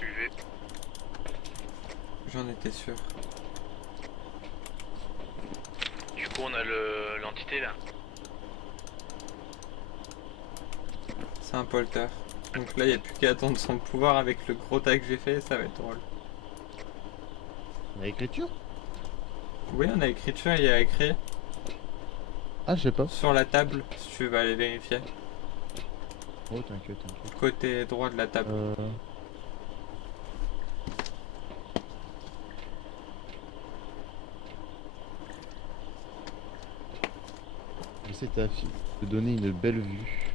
UV. J'en étais sûr. Du coup, on a l'entité là. C'est un polter. Donc là, il n'y a plus qu'à attendre son pouvoir avec le gros tas que j'ai fait, ça va être drôle. On a l'écriture? Oui, on a écriture, il y a écrit Ah, je sais pas. sur la table, si tu veux aller vérifier. Oh, t'inquiète, t'inquiète. Côté droit de la table. J'essaie de donner une belle vue.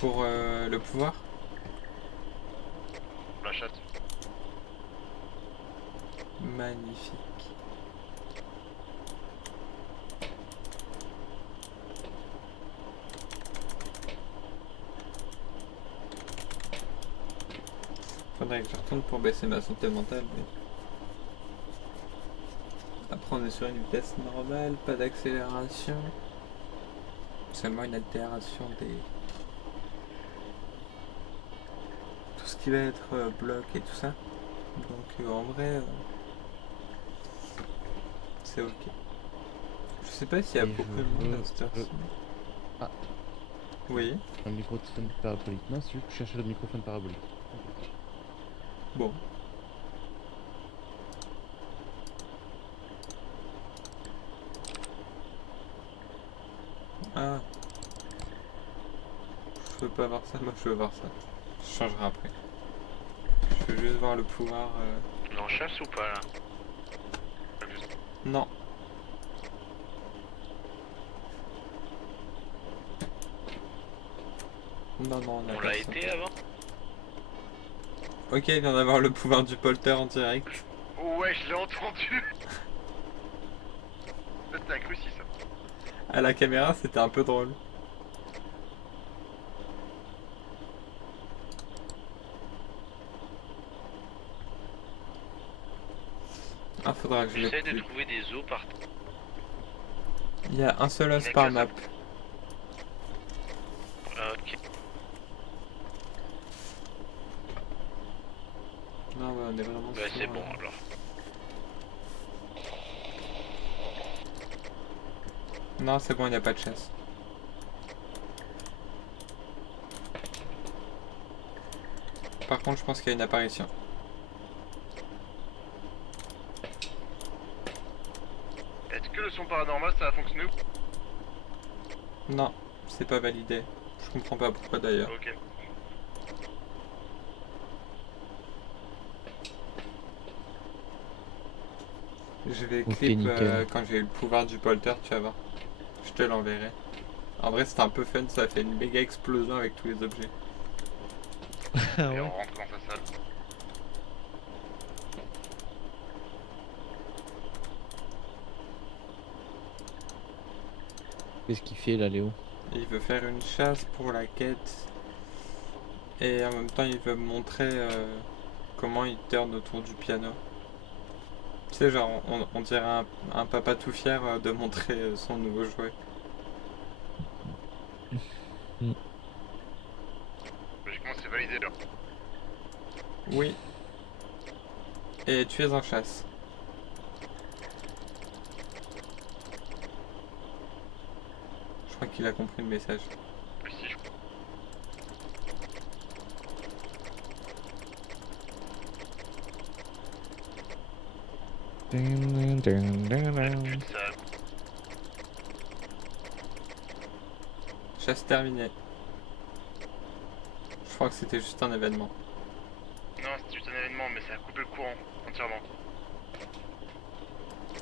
Pour le pouvoir. La chatte. Magnifique. Faudrait que je retourne pour baisser ma santé mentale, mais... Après on est sur une vitesse normale, pas d'accélération. Seulement une altération des... Tout ce qui va être bloc et tout ça. Donc en vrai... c'est ok. Je sais pas s'il y a Et beaucoup je de monde veux- à cette heure-ci. Ah. Oui, Un microphone parabolique. Non, c'est juste que je cherchais le microphone parabolique. bon. Ah. Je veux pas voir ça, moi je veux voir ça. Je changerai après. Je veux juste voir le pouvoir. On est en chasse ou pas là? Non. Non, non, on a On pas l'a ça. été avant? Ok, il vient d'avoir le pouvoir du polter en direct. Oh ouais, je l'ai entendu. Ça, c'était un cruci ça. À la caméra, c'était un peu drôle. Ah, faudra que je J'essaie mette de plus. trouver des os partout. Il y a un seul os Il y a par qu'un map. seul. Ok. Non, ouais, on est vraiment Bah sur, c'est bon alors. Non, c'est bon, il n'y a pas de chasse. Par contre, je pense qu'il y a une apparition. Est-ce que le son paranormal ça a fonctionné ou... Non, c'est pas validé. Je comprends pas pourquoi d'ailleurs. Ok. Je vais Ok, clip nickel. quand j'ai eu le pouvoir du polter, tu vas voir. Je te l'enverrai. En vrai, c'était un peu fun, ça a fait une méga explosion avec tous les objets. Ah Et ouais. on rentre dans sa salle. Qu'est-ce qu'il fait là, Léo? Et il veut faire une chasse pour la quête. Et en même temps, il veut me montrer comment il tourne autour du piano. Tu sais, genre, on dirait un papa tout fier de montrer son nouveau jouet. Logiquement, c'est validé là. Oui. Et tu es en chasse. Je crois qu'il a compris le message. Ici, je... Ça... Chasse terminée. Je crois que c'était juste un événement. Non, c'était juste un événement, mais ça a coupé le courant entièrement.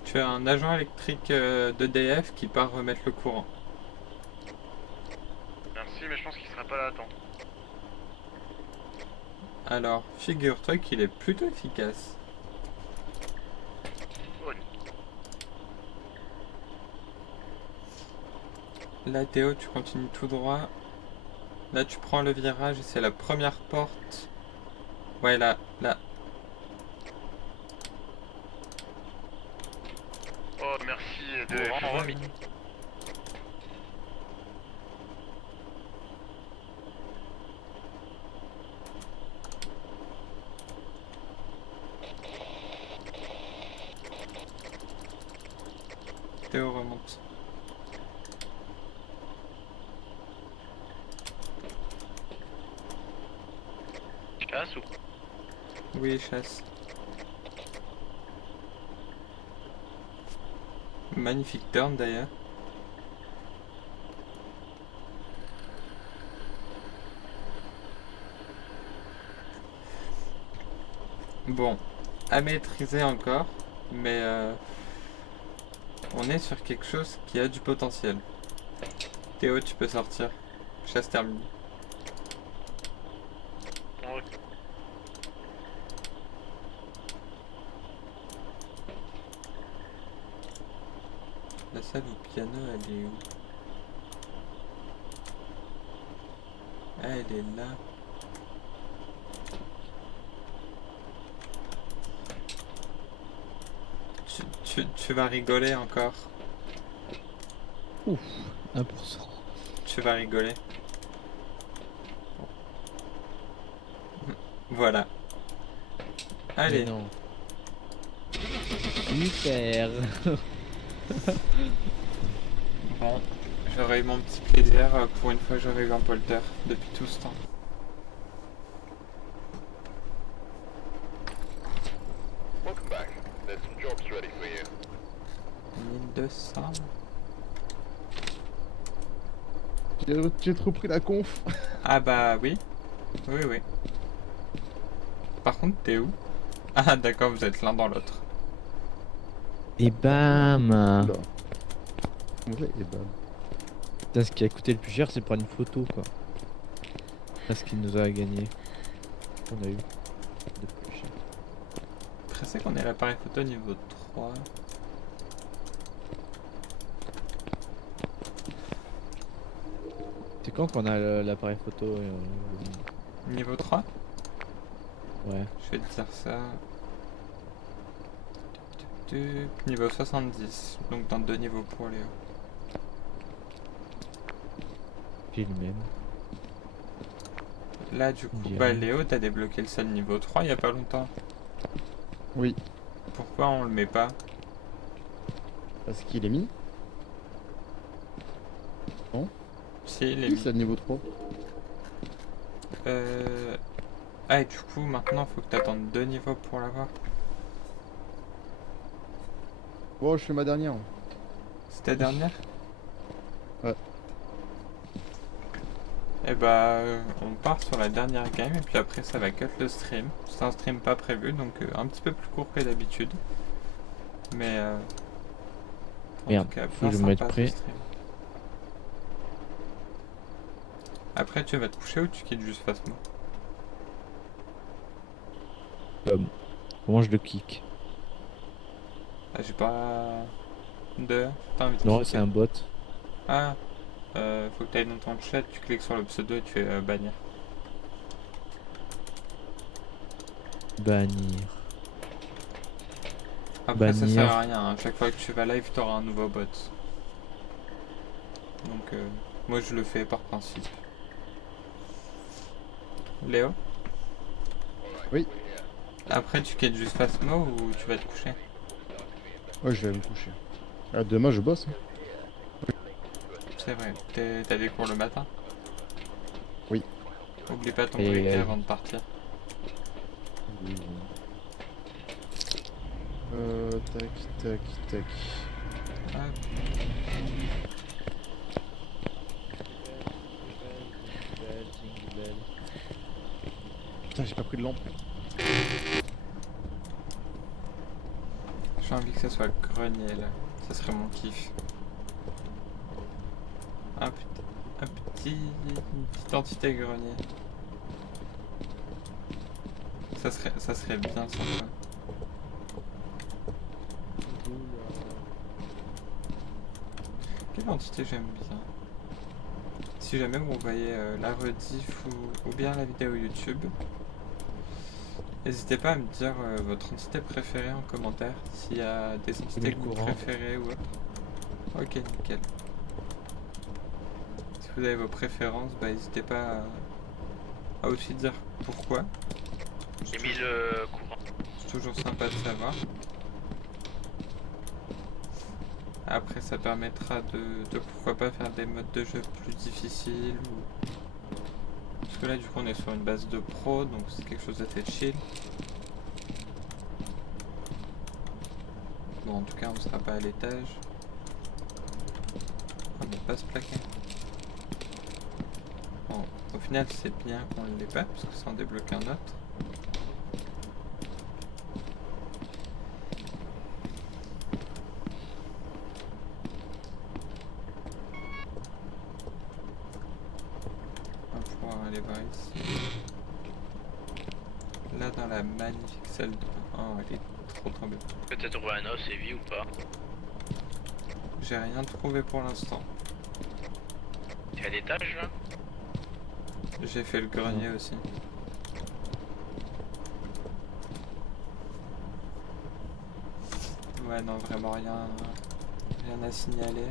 Tu as un agent électrique d'EDF qui part remettre le courant. Merci, mais je pense qu'il sera pas là à temps. Alors, figure-toi qu'il est plutôt efficace. Oh, Là, Théo, tu continues tout droit. Là, tu prends le virage et c'est la première porte. Ouais, là, là. oh merci de... Courant remis. Théo remonte. Chasse ou? Oui, chasse. Magnifique turn d'ailleurs. Bon, à maîtriser encore, mais on est sur quelque chose qui a du potentiel. Théo, tu peux sortir. Chasse terminée. Ouais. La salle au piano, elle est où? Ah, elle est là. Tu vas rigoler encore. Ouf, 1%. Tu vas rigoler. Voilà. Allez. Mais non. Super. Bon, j'aurais eu mon petit plaisir pour une fois que j'aurais eu un polter depuis tout ce temps. Welcome back. There's some jobs ready for you. 1200. J'ai trop pris la conf. Ah bah oui. Oui, oui. Par contre, t'es où? Ah d'accord, vous êtes l'un dans l'autre. Et bam. Là. Comment ça, et bam. Putain, ce qui a coûté le plus cher, c'est prendre une photo, quoi. C'est ce qui nous a gagné. On a eu de plus cher. Pressé qu'on ait l'appareil photo niveau 3. C'est quand qu'on a l'appareil photo Niveau 3? Ouais. Je vais te dire ça. Niveau 70. Donc dans 2 niveaux pour Léo. J'ai le même. Là du coup, Dirait. bah Léo, t'as débloqué le seul niveau 3 il y a pas longtemps. Oui, Pourquoi on le met pas? parce qu'il est mis. Si, il est Oui, mis. c'est le niveau 3. Ah et du coup maintenant faut que t'attendes 2 niveaux pour l'avoir. Bon, je fais ma dernière. C'est ta dernière? Ouais. Et bah on part sur la dernière game et puis après ça va cut le stream. C'est un stream pas prévu donc un petit peu plus court que d'habitude. Mais en Merde, tout cas, faut bien que je me mette sympa, ce prêt. stream. Après tu vas te coucher ou tu quittes juste face moi? Comment je le kick? Ah, j'ai pas de... T'as envie de Non, cliquer. c'est un bot. Ah, faut que tu ailles dans ton chat, tu cliques sur le pseudo et tu fais bannir. Bannir. Après ça Bannir. sert à rien, hein. Chaque fois que tu vas live t'auras un nouveau bot. Donc moi je le fais par principe. Léo? Oui. Après tu quittes juste Phasmo ou tu vas te coucher? Ouais, je vais me coucher. Ah, demain, je bosse. Hein. C'est vrai, t'as des cours le matin? Oui. Oublie pas ton Et, briquet avant de partir. Oui, oui. Tac, tac, tac. Hop. Putain, j'ai pas pris de lampe. J'ai envie que ça soit grenier là, ça serait mon kiff. Une petite entité grenier. Ça serait bien sympa. Quelle entité j'aime bien? Si jamais vous voyez la rediff ou bien la vidéo YouTube, n'hésitez pas à me dire votre entité préférée en commentaire, s'il y a des entités que vous courant. préférez ou autre. Ok, nickel. Si vous avez vos préférences, bah n'hésitez pas à aussi dire pourquoi. J'ai mis le courant. C'est toujours sympa de savoir. Après ça permettra de pourquoi pas faire des modes de jeu plus difficiles ou... Parce que là du coup on est sur une base de pro donc c'est quelque chose d'assez chill. Bon en tout cas on sera pas à l'étage. Ah bon pas se plaquer. Bon au final c'est bien qu'on ne l'ait pas parce que ça en débloque un autre. Aller voir ici. Là dans la magnifique salle de... Oh elle est trop tombée. Peut-être trouver un os et vie ou pas. J'ai rien trouvé pour l'instant. T'es à l'étage là? J'ai fait le grenier aussi. Ouais non vraiment rien à signaler.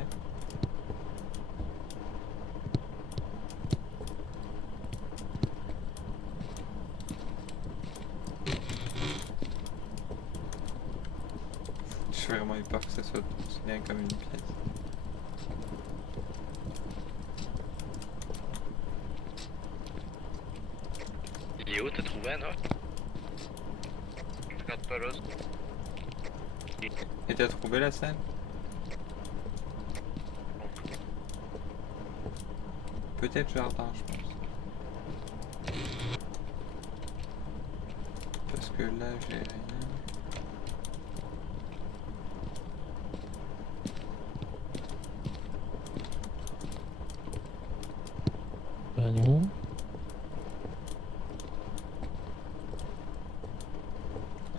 J'ai vraiment eu peur que ça soit considéré comme une pièce. Yo, t'as trouvé un os? Je regarde pas l'os. Et t'as trouvé la scène? Peut-être jardin, je pense. Parce que là, j'ai rien. Bah non.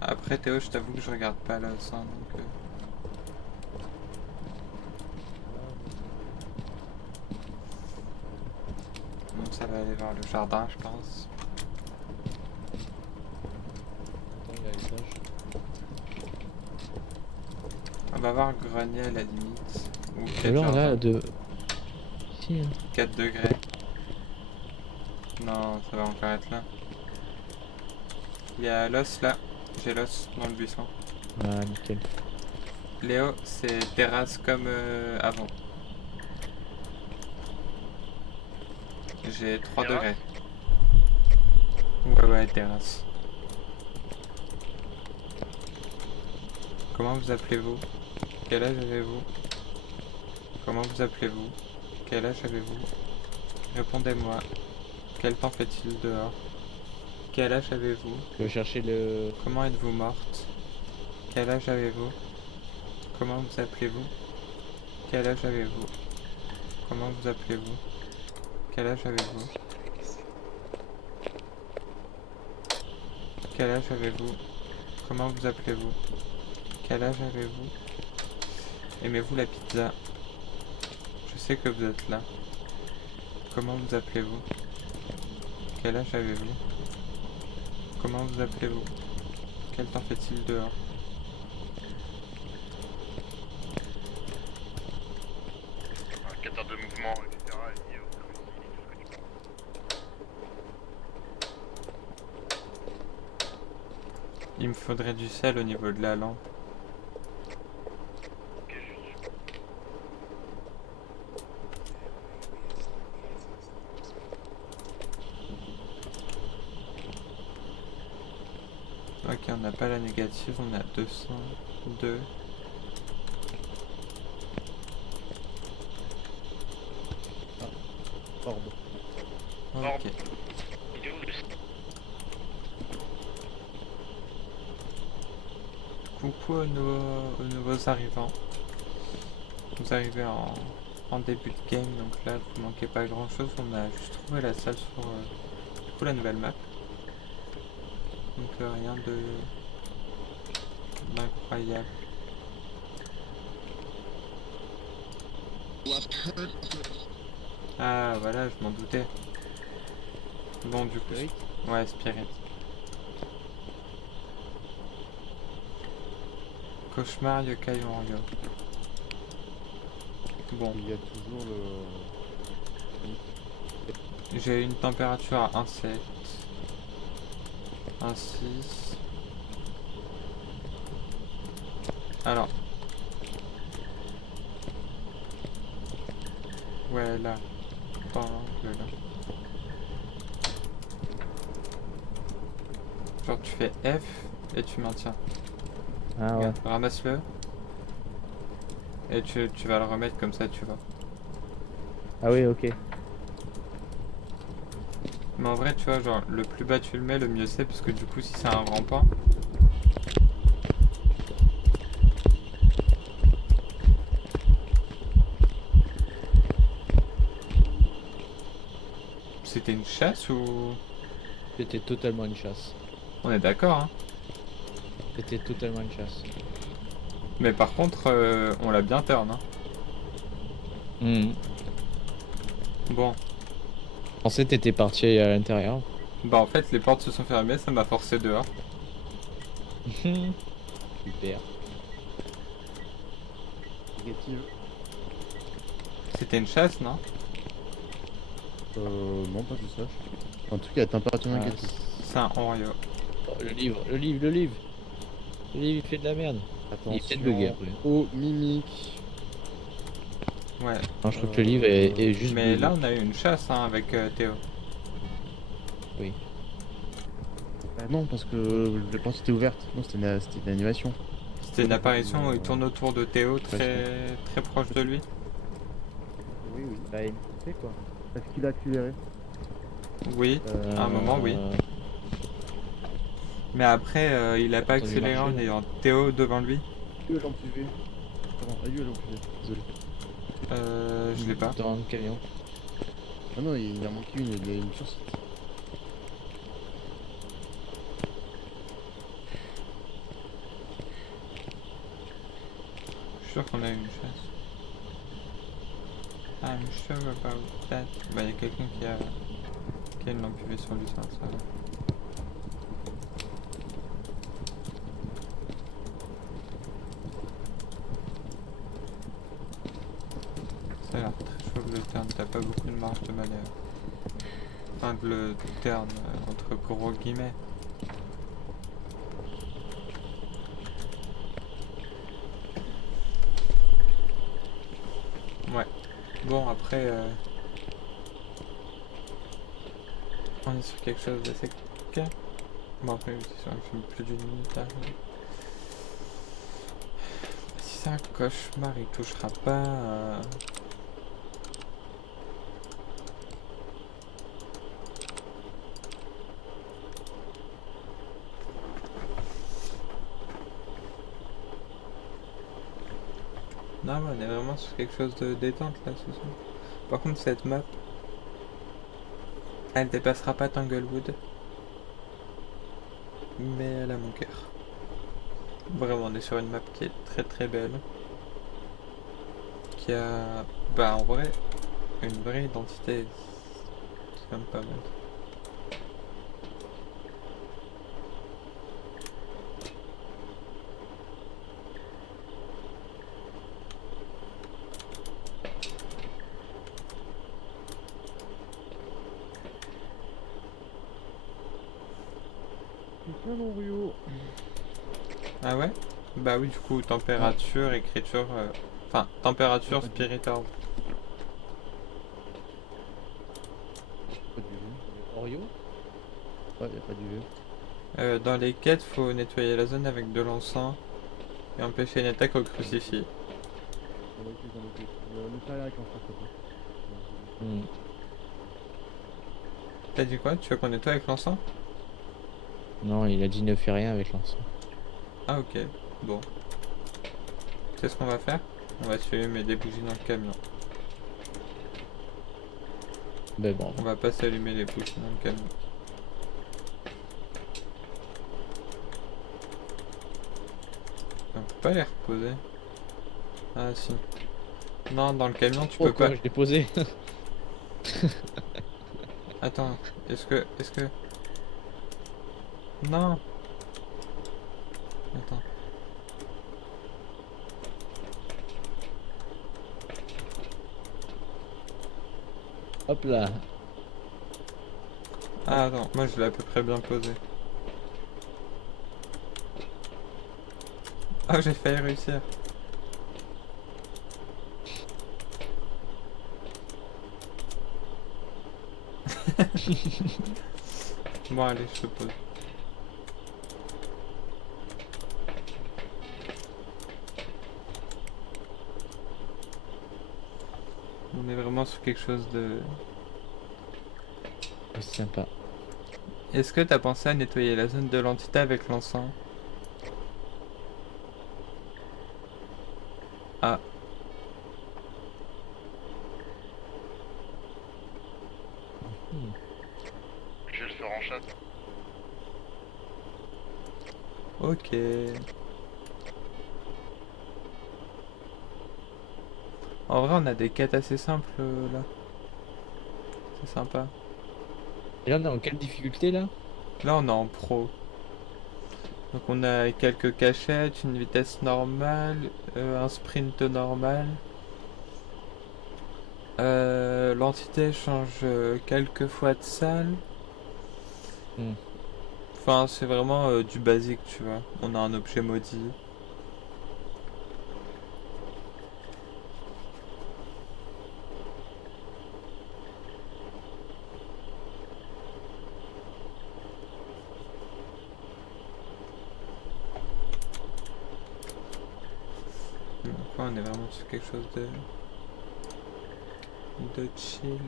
Après Théo, je t'avoue que je regarde pas l'os, hein, donc... Donc ça va aller vers le jardin, je pense. Attends, il y a l'étage. On va voir grenier à la limite. Ou peut-être Alors jardin. là, de. Ici, hein. 4 degrés. Non, ça va encore être là. Il y a l'os là. J'ai l'os dans le buisson. Ah, nickel. Léo, c'est terrasse comme avant. J'ai 3 Terrasse? degrés. Ouais, terrasse. Comment vous appelez-vous? Quel âge avez-vous? Comment vous appelez-vous? Quel âge avez-vous? Répondez-moi. Quel temps fait-il dehors? Quel âge avez-vous? Je vais chercher le. Comment êtes-vous morte? Quel âge avez-vous? Comment vous appelez-vous? Quel âge avez-vous? Comment vous appelez-vous? Quel âge avez-vous? Quel âge avez-vous? Comment vous appelez-vous? Quel âge avez-vous? Aimez-vous la pizza? Je sais que vous êtes là. Comment vous appelez-vous? Quel âge avez-vous? Comment vous appelez-vous? Quel temps fait-il dehors? Un capteur de mouvement, etc. lié au domicile, tout ce que tu veux. Il me faudrait du sel au niveau de la lampe. Ok, juste. Ok, on n'a pas la négative, on a 202. Orbe. Ok. Il est où le Coucou aux nouveaux arrivants. Vous arrivez en début de game, donc là vous manquez pas grand chose. On a juste trouvé la salle sur du coup, la nouvelle map. Donc rien d'incroyable. Ah voilà, je m'en doutais. Bon du coup, Spirit ouais, Spirit. Cauchemar, yokai, Onryo. Bon, Il y a toujours le. j'ai une température à 1,7, 1,6. Alors. Ouais, là. Pas l'angle, là. Genre, tu fais F et tu maintiens. Ah ouais. Regarde, ramasse-le. Et tu vas le remettre comme ça, tu vois. Ah oui, ok. Mais en vrai, tu vois, genre, le plus bas tu le mets, le mieux c'est, parce que du coup, si c'est un rampant. C'était une chasse ou. C'était totalement une chasse. On est d'accord, hein. C'était totalement une chasse. Mais par contre, on l'a bien turn, hein. Bon. Je pensais que t'étais parti à l'intérieur. Bah en fait, les portes se sont fermées, ça m'a forcé dehors. Super. Négative. C'était une chasse, non? Non, pas que je sache. En tout cas, la température Ah, négative. C'est un Oreo. Oh, le livre. Le livre, il fait de la merde. Il est peut-être bugué Attention. après. Eau mimique. Ouais. Non, je trouve que le livre est juste Mais bugué. là, on a eu une chasse hein, avec Théo. Oui. Non, parce que la porte était ouverte. Non, c'était une animation. C'était une apparition où il tourne autour de Théo, très proche de lui. Oui, oui. Bah, il fait quoi. Parce qu'il a accéléré. Oui, à un moment, oui. Mais après, il a pas Entendu accéléré en marcher. ayant Théo devant lui. Aïe, lampe UV. Pardon, aïe, lampe UV. Désolé. Je l'ai pas. Dans le camion. Ah non, il en manque une, il y a une sur site. Je suis sûr qu'on a eu une chasse. I'm sure about that. Bah, il y a quelqu'un qui a une lampe UV sur lui, ça va. Ça a l'air très chaud le turn, t'as pas beaucoup de marge de manœuvre. Enfin, de le turn entre gros guillemets. Ouais. Bon, après, on est sur quelque chose d'assez calme. Bon, après, c'est sûr que je suis plus d'une minute là. Si c'est un cauchemar, il touchera pas. Non, mais on est vraiment sur quelque chose de détente là ce soir. Par contre, cette map, elle dépassera pas Tanglewood. Mais elle a mon cœur. Vraiment, on est sur une map qui est très très belle. Qui a, bah en vrai, une vraie identité. C'est quand même pas mal. C'est bien mon Rio. Ah ouais? Bah oui, du coup, température, écriture. Enfin, température, spirit orb. Pas d'UV. Oreo. Ouais, y a pas d'UV. Dans les quêtes, faut nettoyer la zone avec de l'encens et empêcher une attaque au crucifix. On va essayer d'en noter. Ne fais rien avec l'enfant, s'il te plaît. Hmm. T'as dit quoi? Tu veux qu'on nettoie avec l'encens? Non, il a dit ne fais rien avec l'encens. Ah ok, bon. C'est ce qu'on va faire? On va s'allumer des bougies dans le camion. Ben bon. On va pas s'allumer les bougies dans le camion. On peut pas les reposer. Ah si. Non, dans le camion tu Oh, peux quoi, pas. je l'ai posé. Attends, est-ce que... Non. Attends. Hop là. Ah attends, moi je l'ai à peu près bien posé. Ah, j'ai failli réussir. Bon allez, je te pose. On est vraiment sur quelque chose de... C'est sympa. Est-ce que t'as pensé à nettoyer la zone de l'entité avec l'encens? Ah. Hmm. Je vais le faire en chat. Ok. En vrai, on a des quêtes assez simples là. C'est sympa. Et là, on est en quelle difficulté là? Là, on est en pro. Donc, on a quelques cachettes, une vitesse normale, un sprint normal. L'entité change quelques fois de salle. Hmm. Enfin, c'est vraiment du basique, tu vois. On a un objet maudit. Ouais, on est vraiment sur quelque chose de chill.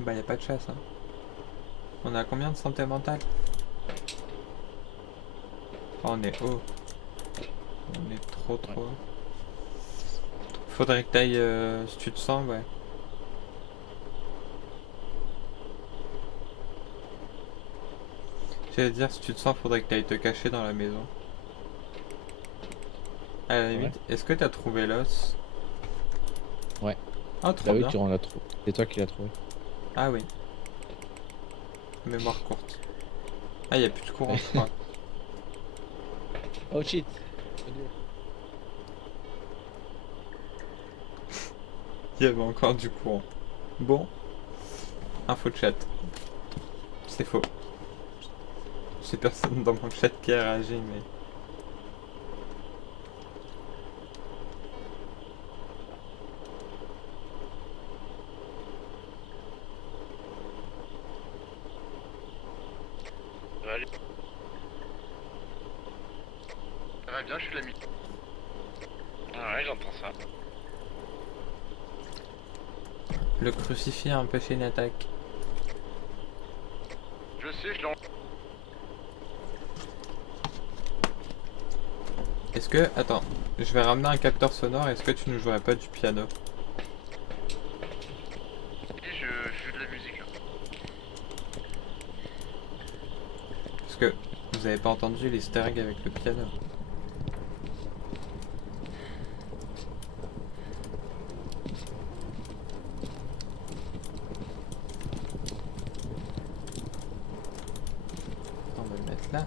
Bah, y a pas de chasse, hein. On a combien de santé mentale? Oh, on est haut. On est trop trop haut. Faudrait que t'ailles si tu te sens, ouais. J'allais dire, si tu te sens, faudrait que t'ailles te cacher dans la maison. À la limite, est-ce que t'as trouvé l'os? Ouais. Ah, trop Bah oui, bien. tu en as trouvé. C'est toi qui l'as trouvé. Ah oui. Mémoire courte. Ah, y a plus de courant, je crois. Oh shit. Il y avait encore du courant. Bon. Info de chat. C'est faux. J'ai personne dans mon chat qui a réagi, mais... Allez. Ça va bien, je suis l'ami. Ah ouais, j'entends ça. Le crucifix a empêché une attaque. Je sais, je l'ai. Est-ce que... Attends. Je vais ramener un capteur sonore. Est-ce que tu ne jouerais pas du piano? Je joue de la musique là. Parce que vous avez pas entendu l'easter egg avec le piano. On va le mettre là.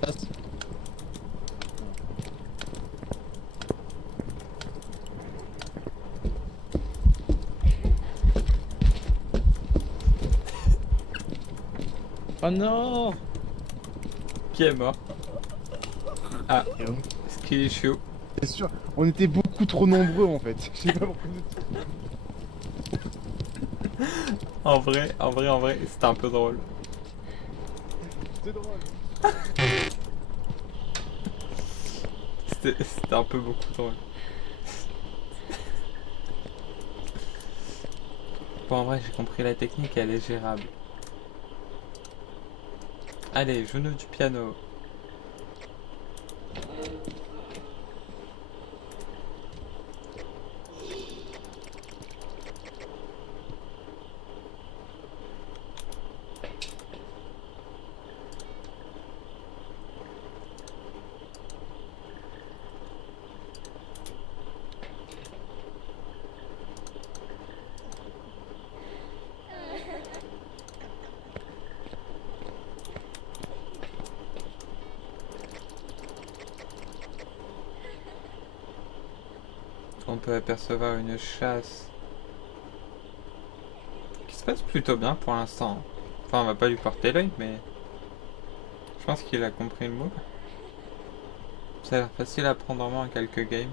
Passe. Oh non. Qui est mort? Ah, skill issue. C'est sûr, on était beaucoup trop nombreux en fait. Je sais pas pourquoi. En vrai, c'était un peu drôle. C'est drôle. C'était un peu beaucoup drôle. Bon, en vrai, j'ai compris la technique, elle est gérable. Allez, genou du piano. On peut apercevoir une chasse qui se passe plutôt bien pour l'instant. Enfin, on va pas lui porter l'œil, mais je pense qu'il a compris le mot. Ça a l'air facile à prendre en main en quelques games.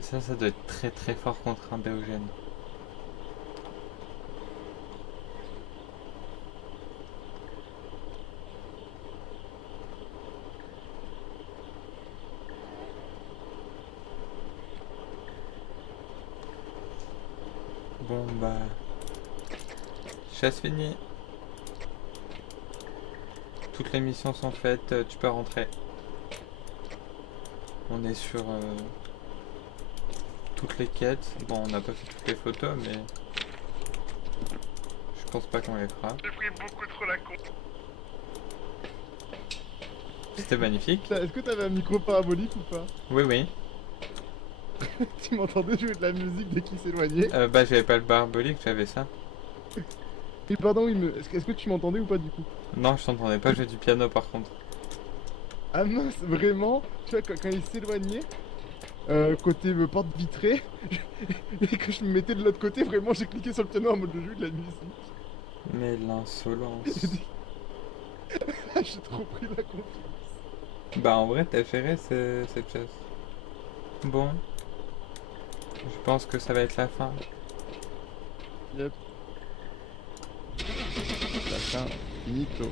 Ça doit être très très fort contre un Déogène. Bon bah... Chasse finie. Toutes les missions sont faites, tu peux rentrer. On est sur toutes les quêtes. Bon, on n'a pas fait toutes les photos, mais je pense pas qu'on les fera. J'ai pris beaucoup trop la con. C'était magnifique. Putain, est-ce que t'avais un micro parabolique ou pas? Oui, oui. Tu m'entendais jouer de la musique dès qu'il s'éloignait? Bah, j'avais pas le barbolique, j'avais ça. Et pardon, oui, mais est-ce que tu m'entendais ou pas du coup? Non, je t'entendais pas jouer du piano par contre. Ah mince, vraiment? Tu vois, quand il s'éloignait, côté porte vitrée, et que je me mettais de l'autre côté, vraiment j'ai cliqué sur le piano en mode de jouer de la musique. Mais l'insolence. J'ai trop pris la confiance. Bah, en vrai, t'as géré cette chasse. Bon. Je pense que ça va être la fin. Yep. La fin, finito.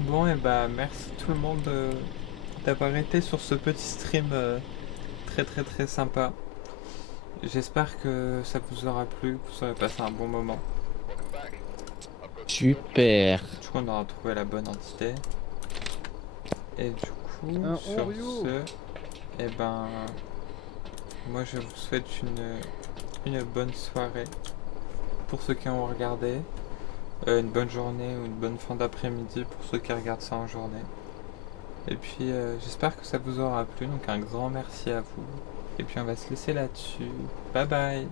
Bon, et bah, merci tout le monde d'avoir été sur ce petit stream très très très sympa. J'espère que ça vous aura plu, que vous aurez passé un bon moment. Super. Du coup, on aura trouvé la bonne entité. Et du coup, Un sur Oreo. ce, et ben, moi je vous souhaite une bonne soirée pour ceux qui ont regardé, une bonne journée ou une bonne fin d'après-midi pour ceux qui regardent ça en journée. Et puis j'espère que ça vous aura plu, donc un grand merci à vous. Et puis on va se laisser là-dessus. Bye bye.